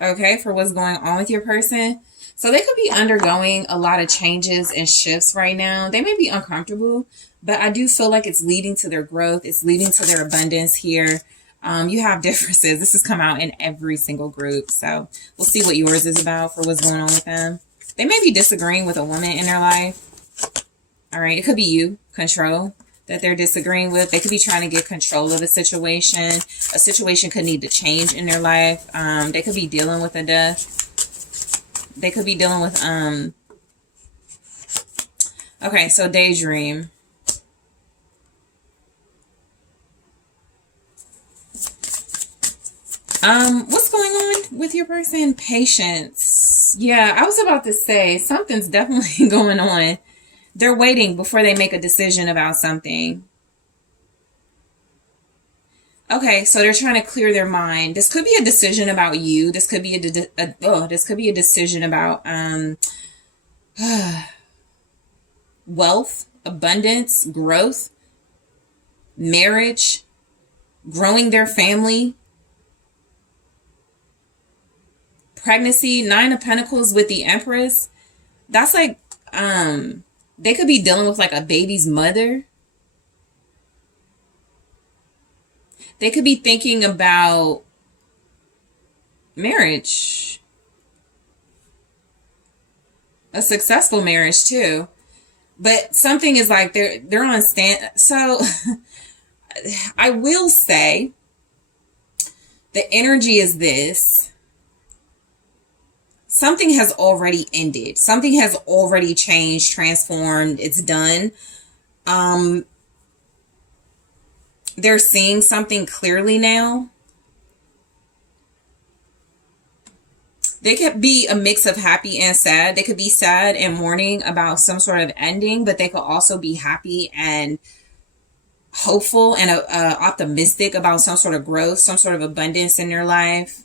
okay, for what's going on with your person. So they could be undergoing a lot of changes and shifts right now. They may be uncomfortable, but I do feel like it's leading to their growth. It's leading to their abundance here. You have differences. This has come out in every single group. So we'll see what yours is about for what's going on with them. They may be disagreeing with a woman in their life. All right, it could be you, control, that they're disagreeing with. They could be trying to get control of a situation. A situation could need to change in their life. They could be dealing with a death. They could be dealing with, okay, so daydream. What's going on with your person? Patience. Yeah, I was about to say something's definitely going on. They're waiting before they make a decision about something. Okay, so they're trying to clear their mind. This could be a decision about you. This could be this could be a decision about wealth, abundance, growth, marriage, growing their family, pregnancy. Nine of Pentacles with the Empress. That's like they could be dealing with like a baby's mother. They could be thinking about marriage. A successful marriage too. But something is like they're on stand. So I will say the energy is this. Something has already ended. Something has already changed, transformed. It's done. They're seeing something clearly now. They could be a mix of happy and sad. They could be sad and mourning about some sort of ending, but they could also be happy and hopeful and optimistic about some sort of growth, some sort of abundance in their life.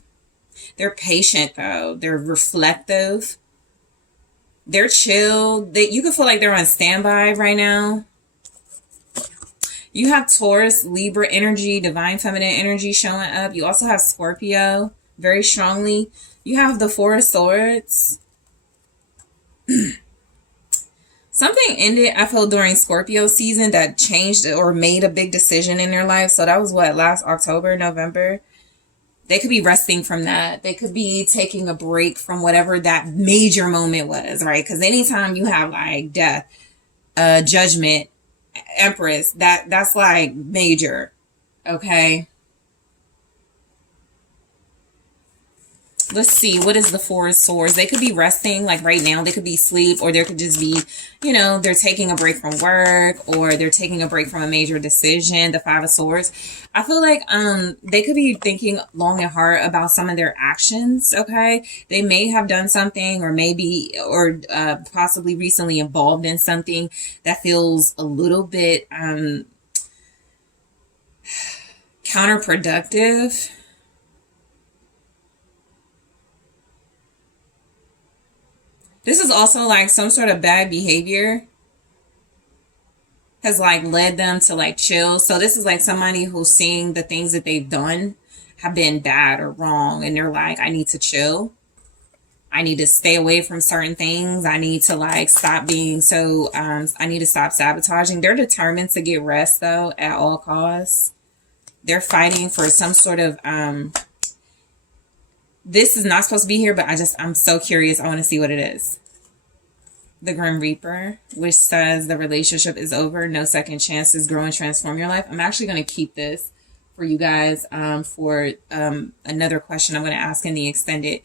They're patient though. They're reflective. They're chill. You can feel like they're on standby right now. You have Taurus, Libra energy, divine feminine energy showing up. You also have Scorpio very strongly. You have the Four of Swords. Something ended, I feel, during Scorpio season that changed or made a big decision in their life. So that was what, last October, November? They could be resting from that. They could be taking a break from whatever that major moment was, right? Because anytime you have like death, judgment, Empress, that's like major, okay? Let's see, what is the Four of Swords? They could be resting, like right now. They could be asleep, or there could just be, you know, they're taking a break from work, or they're taking a break from a major decision. The Five of Swords. I feel like they could be thinking long and hard about some of their actions, okay? They may have done something, or maybe, or possibly recently involved in something that feels a little bit counterproductive. This is also like some sort of bad behavior has like led them to like chill. So this is like somebody who's seeing the things that they've done have been bad or wrong. And they're like, I need to chill. I need to stay away from certain things. I need to like stop being so, I need to stop sabotaging. They're determined to get rest though at all costs. They're fighting for some sort of, this is not supposed to be here, but I'm so curious. I want to see what it is. The Grim Reaper, which says the relationship is over. No second chances. Grow and transform your life. I'm actually going to keep this for you guys for another question I'm going to ask in the extended.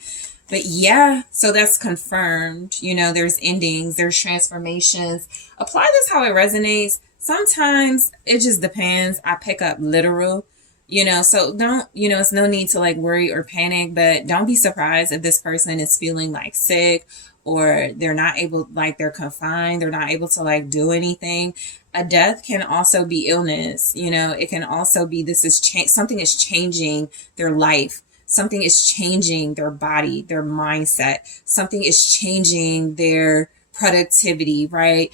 But yeah, so that's confirmed. You know, there's endings, there's transformations. Apply this how it resonates. Sometimes it just depends. I pick up literal. You know, so don't, you know, it's no need to like worry or panic, but don't be surprised if this person is feeling like sick, or they're not able, like they're confined, they're not able to like do anything. A death can also be illness. You know, it can also be, this is something is changing their life. Something is changing their body, their mindset. Something is changing their productivity, right?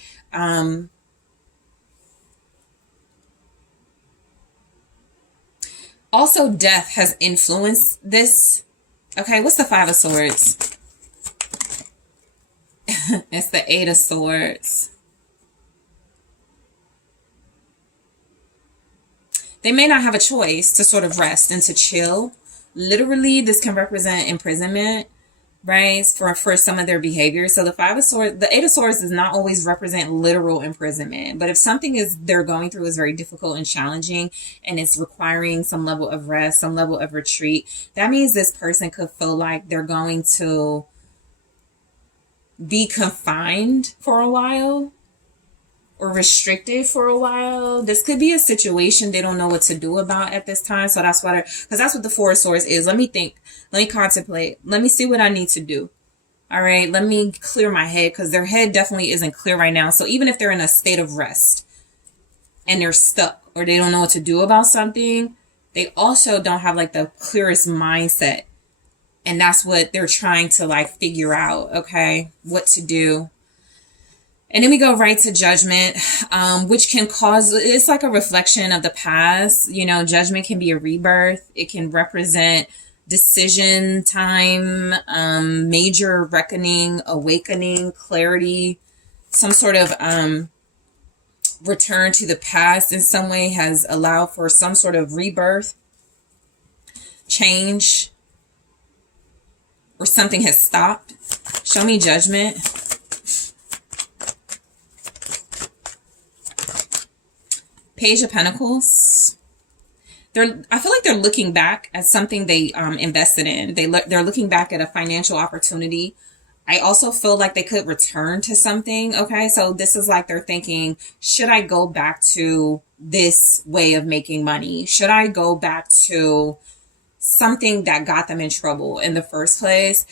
Also, death has influenced this. Okay, what's the Five of Swords? It's the Eight of Swords. They may not have a choice to sort of rest and to chill. Literally, this can represent imprisonment, right? For some of their behavior. So the Five of Swords, the Eight of Swords does not always represent literal imprisonment. But if something they're going through is very difficult and challenging, and it's requiring some level of rest, some level of retreat, that means this person could feel like they're going to be confined for a while, or restricted for a while. This could be a situation they don't know what to do about at this time. So that's why, because that's what the Four of Swords is. Let me think, let me contemplate, let me see what I need to do. All right, let me clear my head, because their head definitely isn't clear right now. So even if they're in a state of rest and they're stuck, or they don't know what to do about something, they also don't have like the clearest mindset. And that's what they're trying to like figure out, okay, what to do. And then we go right to Judgment, which can cause, it's like a reflection of the past. You know, Judgment can be a rebirth. It can represent decision time, major reckoning, awakening, clarity, some sort of return to the past in some way has allowed for some sort of rebirth, change, or something has stopped. Show me Judgment. Page of Pentacles. I feel like they're looking back at something they invested in. They're looking back at a financial opportunity. I also feel like they could return to something. Okay, so this is like they're thinking, should I go back to this way of making money? Should I go back to something that got them in trouble in the first place?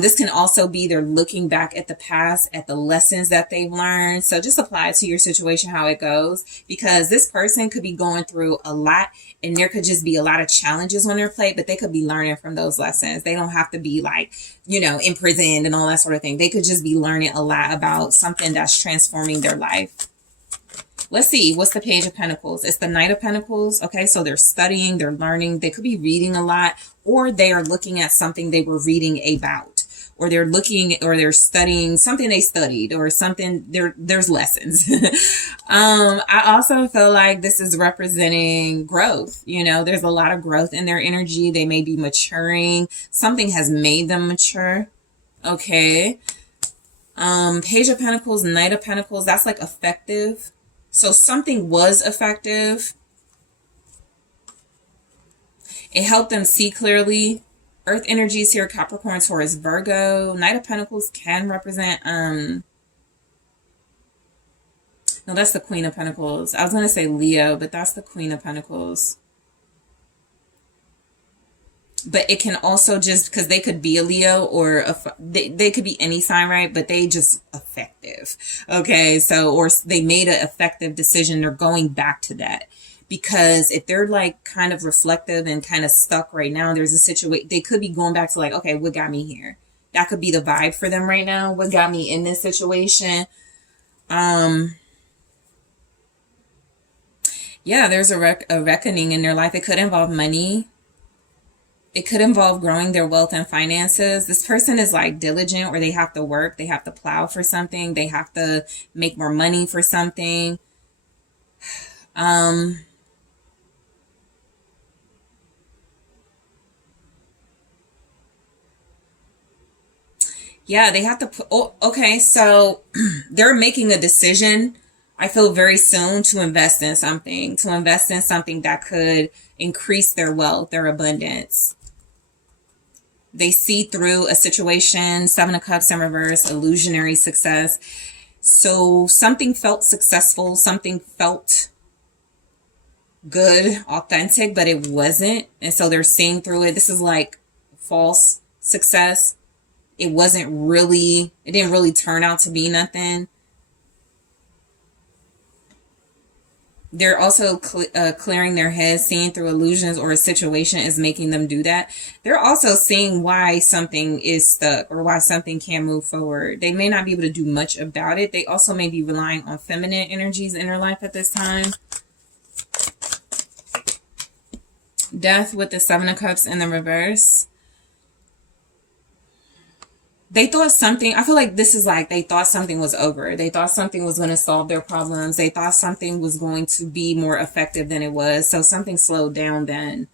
This can also be they're looking back at the past, at the lessons that they've learned. So just apply it to your situation, how it goes, because this person could be going through a lot, and there could just be a lot of challenges on their plate, but they could be learning from those lessons. They don't have to be like, you know, imprisoned and all that sort of thing. They could just be learning a lot about something that's transforming their life. Let's see, what's the Page of Pentacles? It's the Knight of Pentacles. Okay, so they're studying, they're learning. They could be reading a lot, or they are looking at something they were reading about, or they're looking, or they're studying something they studied, or something, there's lessons. I also feel like this is representing growth. You know, there's a lot of growth in their energy. They may be maturing. Something has made them mature. Okay. Page of Pentacles, Knight of Pentacles, that's like effective. So something was effective. It helped them see clearly, Earth energies here, Capricorn, Taurus, Virgo. Knight of Pentacles can represent, no, that's the Queen of Pentacles. I was going to say Leo, but that's the Queen of Pentacles. But it can also just, because they could be a Leo or they could be any sign, right? But they just effective. Okay. So, or they made an effective decision. They're going back to that. Because if they're like kind of reflective and kind of stuck right now, there's a situation, they could be going back to like, okay, what got me here? That could be the vibe for them right now. What got me in this situation? Yeah, there's a reckoning in their life. It could involve money. It could involve growing their wealth and finances. This person is like diligent, or they have to work. They have to plow for something. They have to make more money for something. Yeah, they have to put, oh, okay, so they're making a decision, I feel, very soon to invest in something, that could increase their wealth, their abundance. They see through a situation, Seven of Cups in reverse, illusionary success. So something felt successful, something felt good, authentic, but it wasn't. And so they're seeing through it. This is like false success. It didn't really turn out to be nothing. They're also clearing their heads, seeing through illusions, or a situation is making them do that. They're also seeing why something is stuck or why something can't move forward. They may not be able to do much about it. They also may be relying on feminine energies in their life at this time. Death with the Seven of Cups in the reverse. They thought something, I feel like this is like they thought something was over. They thought something was going to solve their problems. They thought something was going to be more effective than it was. So something slowed down then.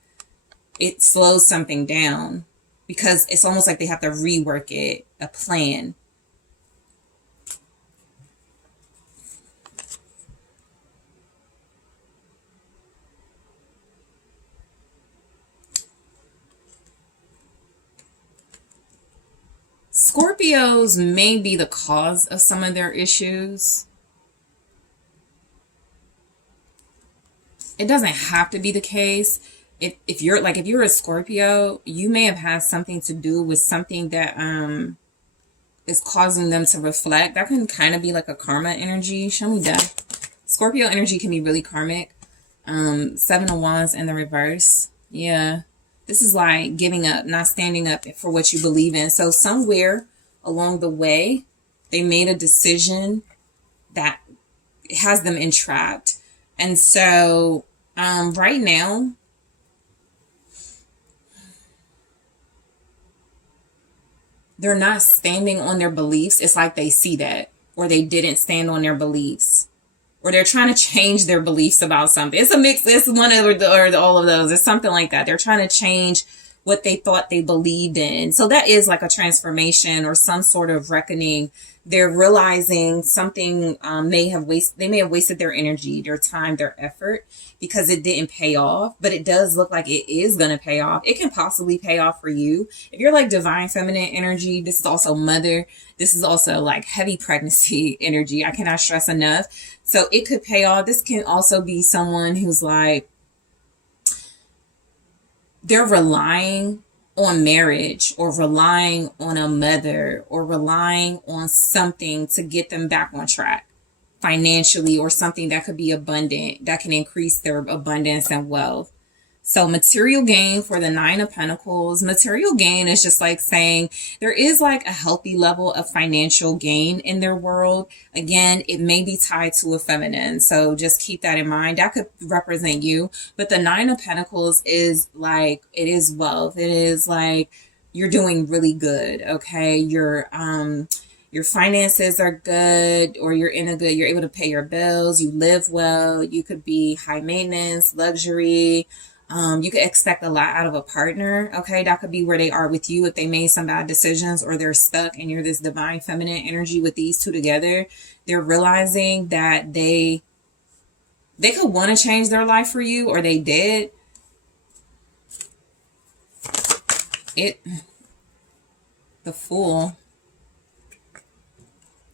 It slows something down because it's almost like they have to rework it, a plan. Scorpios may be the cause of some of their issues. It doesn't have to be the case. If you're a Scorpio, you may have had something to do with something that is causing them to reflect. That can kind of be like a karma energy. Show me that. Scorpio energy can be really karmic. Seven of Wands in the reverse. Yeah. This is like giving up, not standing up for what you believe in. So somewhere along the way, they made a decision that has them entrapped. And so right now, they're not standing on their beliefs. It's like they see that, or they didn't stand on their beliefs, or they're trying to change their beliefs about something. It's a mix. It's one of or all of those. It's something like that. They're trying to change what they thought they believed in. So that is like a transformation or some sort of reckoning. They're realizing something they may have wasted their energy, their time, their effort, because it didn't pay off. But it does look like it is going to pay off. It can possibly pay off for you. If you're like divine feminine energy, this is also mother. This is also like heavy pregnancy energy. I cannot stress enough. So it could pay off. This can also be someone who's like, they're relying on marriage, or relying on a mother, or relying on something to get them back on track financially, or something that could be abundant, that can increase their abundance and wealth. So material gain for the Nine of Pentacles. Material gain is just like saying there is like a healthy level of financial gain in their world. Again, it may be tied to a feminine. So just keep that in mind. That could represent you. But the Nine of Pentacles is like, it is wealth. It is like you're doing really good. Okay. Your finances are good, or you're able to pay your bills. You live well. You could be high maintenance, luxury. You could expect a lot out of a partner. Okay. That could be where they are with you. If they made some bad decisions, or they're stuck and you're this divine feminine energy with these two together, they're realizing that they could want to change their life for you, or they did. The Fool.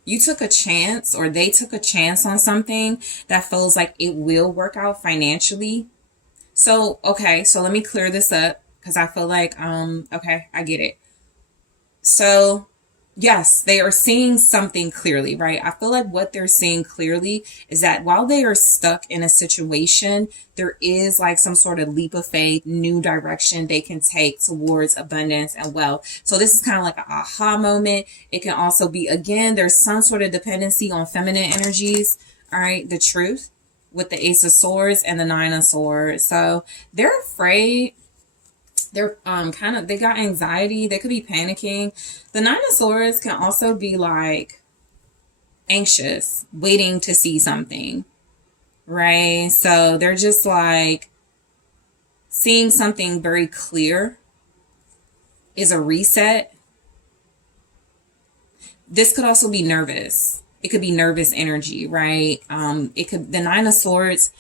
You took a chance, or they took a chance on something that feels like it will work out financially. So, okay, so let me clear this up because I feel like, okay, I get it. So, yes, they are seeing something clearly, right? I feel like what they're seeing clearly is that while they are stuck in a situation, there is like some sort of leap of faith, new direction they can take towards abundance and wealth. So this is kind of like an aha moment. It can also be, again, there's some sort of dependency on feminine energies. All right, the Truth with the Ace of Swords and the Nine of Swords. So they're afraid. They're they got anxiety. They could be panicking. The Nine of Swords can also be like anxious, waiting to see something, right? So they're just like seeing something very clear is a reset. This could also be nervous. It could be nervous energy, right? The Nine of Swords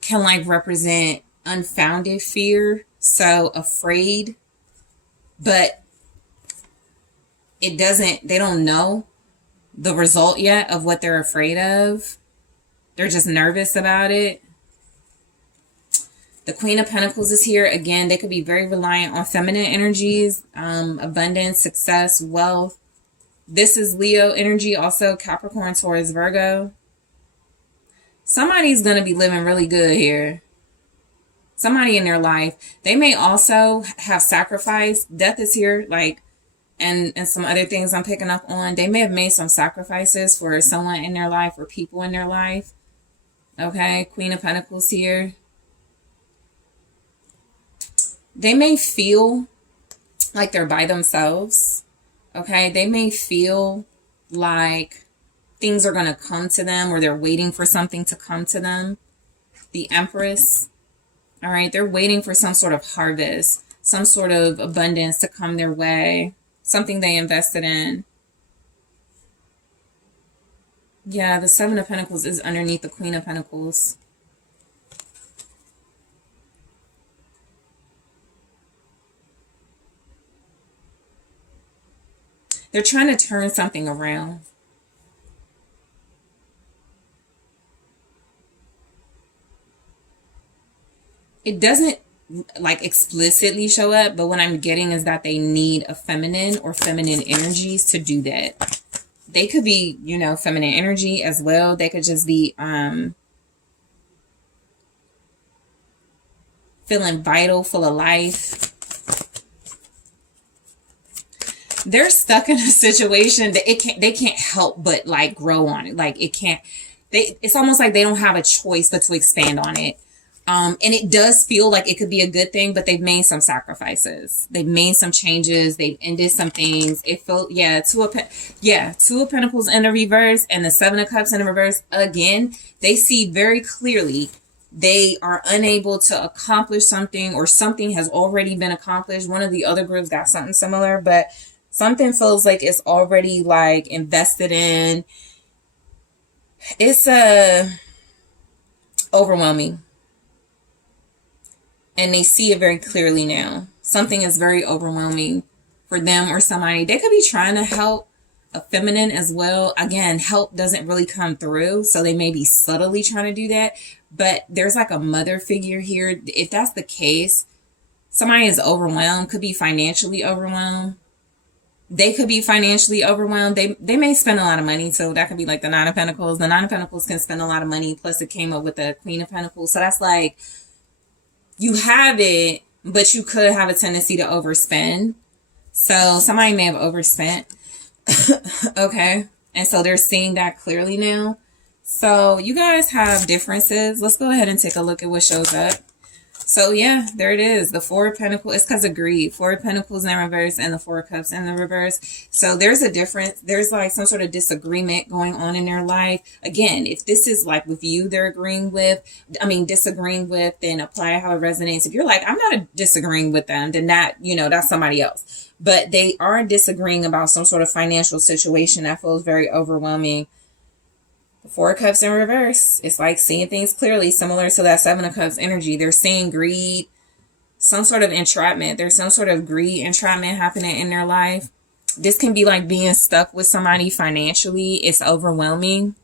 can like represent unfounded fear. So afraid, but they don't know the result yet of what they're afraid of. They're just nervous about it. The Queen of Pentacles is here. Again, they could be very reliant on feminine energies, abundance, success, wealth. This is Leo energy, also Capricorn, Taurus, Virgo. Somebody's going to be living really good here. Somebody in their life. They may also have sacrificed. Death is here, like, and some other things I'm picking up on. They may have made some sacrifices for someone in their life or people in their life. Okay, Queen of Pentacles here. They may feel like they're by themselves. Okay, they may feel like things are going to come to them, or they're waiting for something to come to them. The Empress. All right, they're waiting for some sort of harvest, some sort of abundance to come their way, something they invested in. Yeah, the Seven of Pentacles is underneath the Queen of Pentacles. They're trying to turn something around. It doesn't like explicitly show up, but what I'm getting is that they need a feminine or feminine energies to do that. They could be, you know, feminine energy as well. They could just be feeling vital, full of life. They're stuck in a situation that they can't help but like grow on it. Like it's almost like they don't have a choice but to expand on it. And it does feel like it could be a good thing, but they've made some sacrifices. They've made some changes. They've ended some things. It felt, Two of Pentacles in the reverse and the Seven of Cups in the reverse. Again, they see very clearly they are unable to accomplish something, or something has already been accomplished. One of the other groups got something similar, but something feels like it's already like invested in. It's overwhelming. And they see it very clearly now. Something is very overwhelming for them or somebody. They could be trying to help a feminine as well. Again, help doesn't really come through, so they may be subtly trying to do that. But there's like a mother figure here. If that's the case, somebody is overwhelmed, could be financially overwhelmed. They could be financially overwhelmed. They may spend a lot of money, so that could be like the Nine of Pentacles. The Nine of Pentacles can spend a lot of money, plus it came up with the Queen of Pentacles. So that's like, you have it, but you could have a tendency to overspend. So somebody may have overspent. Okay. And so they're seeing that clearly now. So you guys have differences. Let's go ahead and take a look at what shows up. So yeah, there it is. The Four of Pentacles. It's because of greed. Four of Pentacles in reverse and the Four of Cups in the reverse. So there's a difference. There's like some sort of disagreement going on in their life. Again, if this is like with you, they're disagreeing with, then apply how it resonates. If you're like, I'm not disagreeing with them, then that's somebody else. But they are disagreeing about some sort of financial situation that feels very overwhelming. Four of Cups in reverse. It's like seeing things clearly, similar to that Seven of Cups energy. They're seeing greed. some sort of entrapment. There's some sort of greed entrapment happening in their life. This can be like being stuck with somebody financially. It's overwhelming.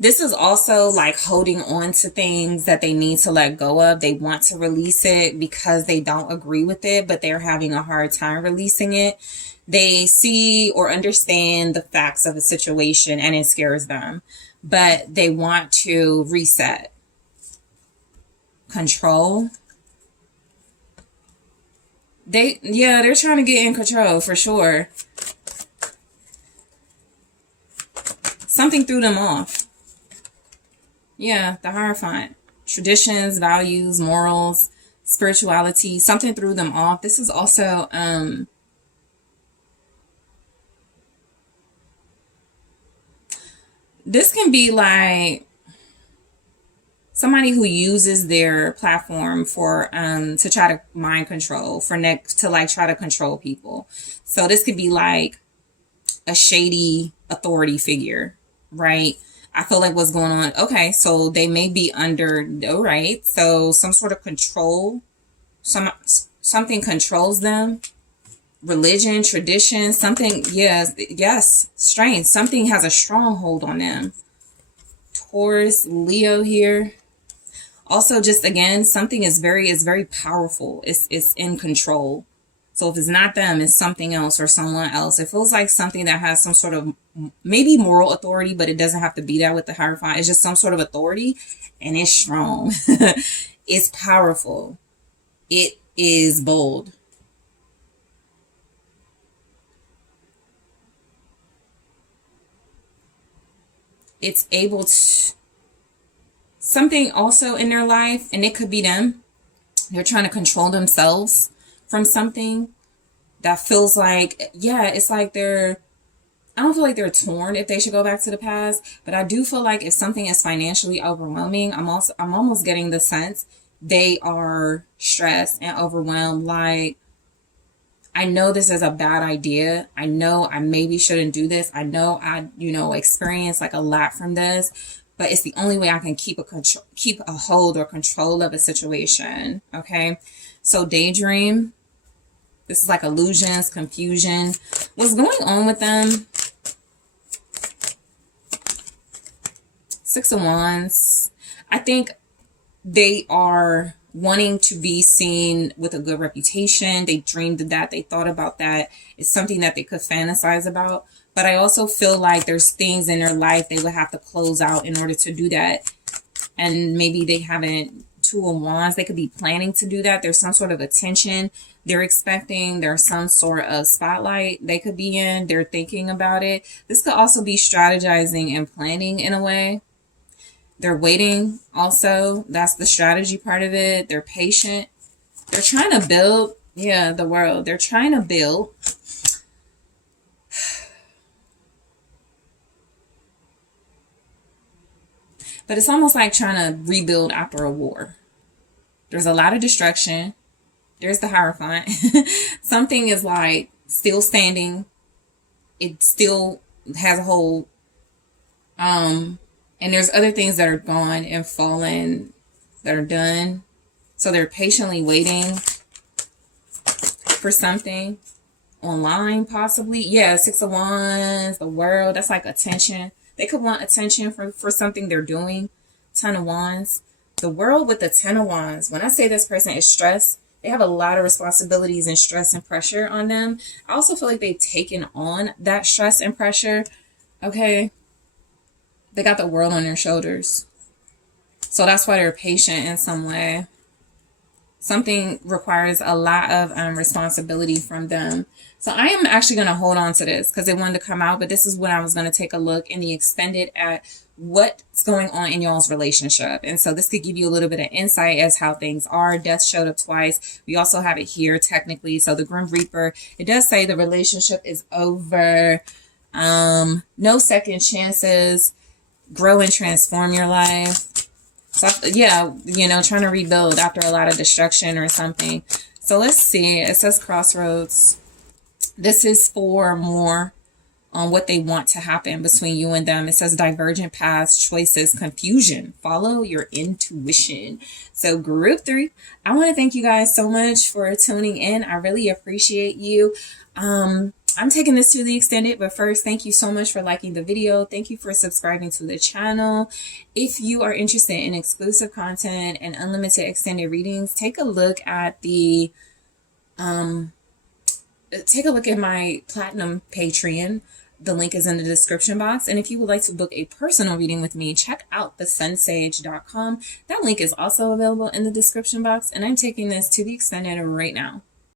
This is also like holding on to things that they need to let go of. They want to release it because they don't agree with it, but they're having a hard time releasing it. They see or understand the facts of a situation and it scares them, but they want to reset. Control. They're trying to get in control for sure. Something threw them off. Yeah, the Hierophant. Traditions, values, morals, spirituality. Something threw them off. This is also this can be like somebody who uses their platform for to try to mind control, to like try to control people. So this could be like a shady authority figure, right? I feel like what's going on. Okay, so they may be under, all right, so some sort of control, something controls them. Religion, tradition, something, yes, strength. Something has a stronghold on them. Taurus, Leo here. Also, just again, something is very powerful. It's in control. So if it's not them, it's something else or someone else. It feels like something that has some sort of maybe moral authority, but it doesn't have to be that with the Hierophant. It's just some sort of authority, and it's strong. It's powerful. It is bold. It's able to, something also in their life, and it could be them. They're trying to control themselves from something that feels like, it's like I don't feel like they're torn if they should go back to the past, but I do feel like if something is financially overwhelming, I'm almost getting the sense they are stressed and overwhelmed. Like, I know this is a bad idea. I know I maybe shouldn't do this. I know I, experience like a lot from this, but it's the only way I can keep a hold or control of a situation. Okay. So daydream. This is like illusions, confusion. What's going on with them? Six of Wands. I think they are wanting to be seen with a good reputation. They dreamed of that. They thought about that. It's something that they could fantasize about. But I also feel like there's things in their life they would have to close out in order to do that. And maybe they haven't. Two of Wands. They could be planning to do that. There's some sort of attention they're expecting. There's some sort of spotlight they could be in. They're thinking about it. This could also be strategizing and planning in a way. They're waiting also. That's the strategy part of it. They're patient. They're trying to build, the world. They're trying to build. But it's almost like trying to rebuild after a war. There's a lot of destruction. There's the Hierophant. Something is like still standing. It still has a hold. And there's other things that are gone and fallen that are done. So they're patiently waiting for something. Online, possibly. Yeah, Six of Wands, the world. That's like attention. They could want attention for something they're doing. Ten of Wands. The world with the Ten of Wands. When I say this person is stressed, they have a lot of responsibilities and stress and pressure on them. I also feel like they've taken on that stress and pressure. Okay. They got the world on their shoulders. So that's why they're patient in some way. Something requires a lot of responsibility from them. So I am actually going to hold on to this because it wanted to come out. But this is what I was going to take a look in the extended at what's going on in y'all's relationship. And so this could give you a little bit of insight as how things are. Death showed up twice. We also have it here technically. So the Grim Reaper, it does say the relationship is over. No second chances. Grow and transform your life. So yeah, trying to rebuild after a lot of destruction or something. So let's see. It says Crossroads. This is for more on what they want to happen between you and them. It says divergent paths, choices, confusion. Follow your intuition. So group 3, I want to thank you guys so much for tuning in. I really appreciate you. I'm taking this to the extended, but first, thank you so much for liking the video. Thank you for subscribing to the channel. If you are interested in exclusive content and unlimited extended readings, take a look at my Platinum Patreon. The link is in the description box. And if you would like to book a personal reading with me, check out TheSunSage.com. That link is also available in the description box. And I'm taking this to the extended right now.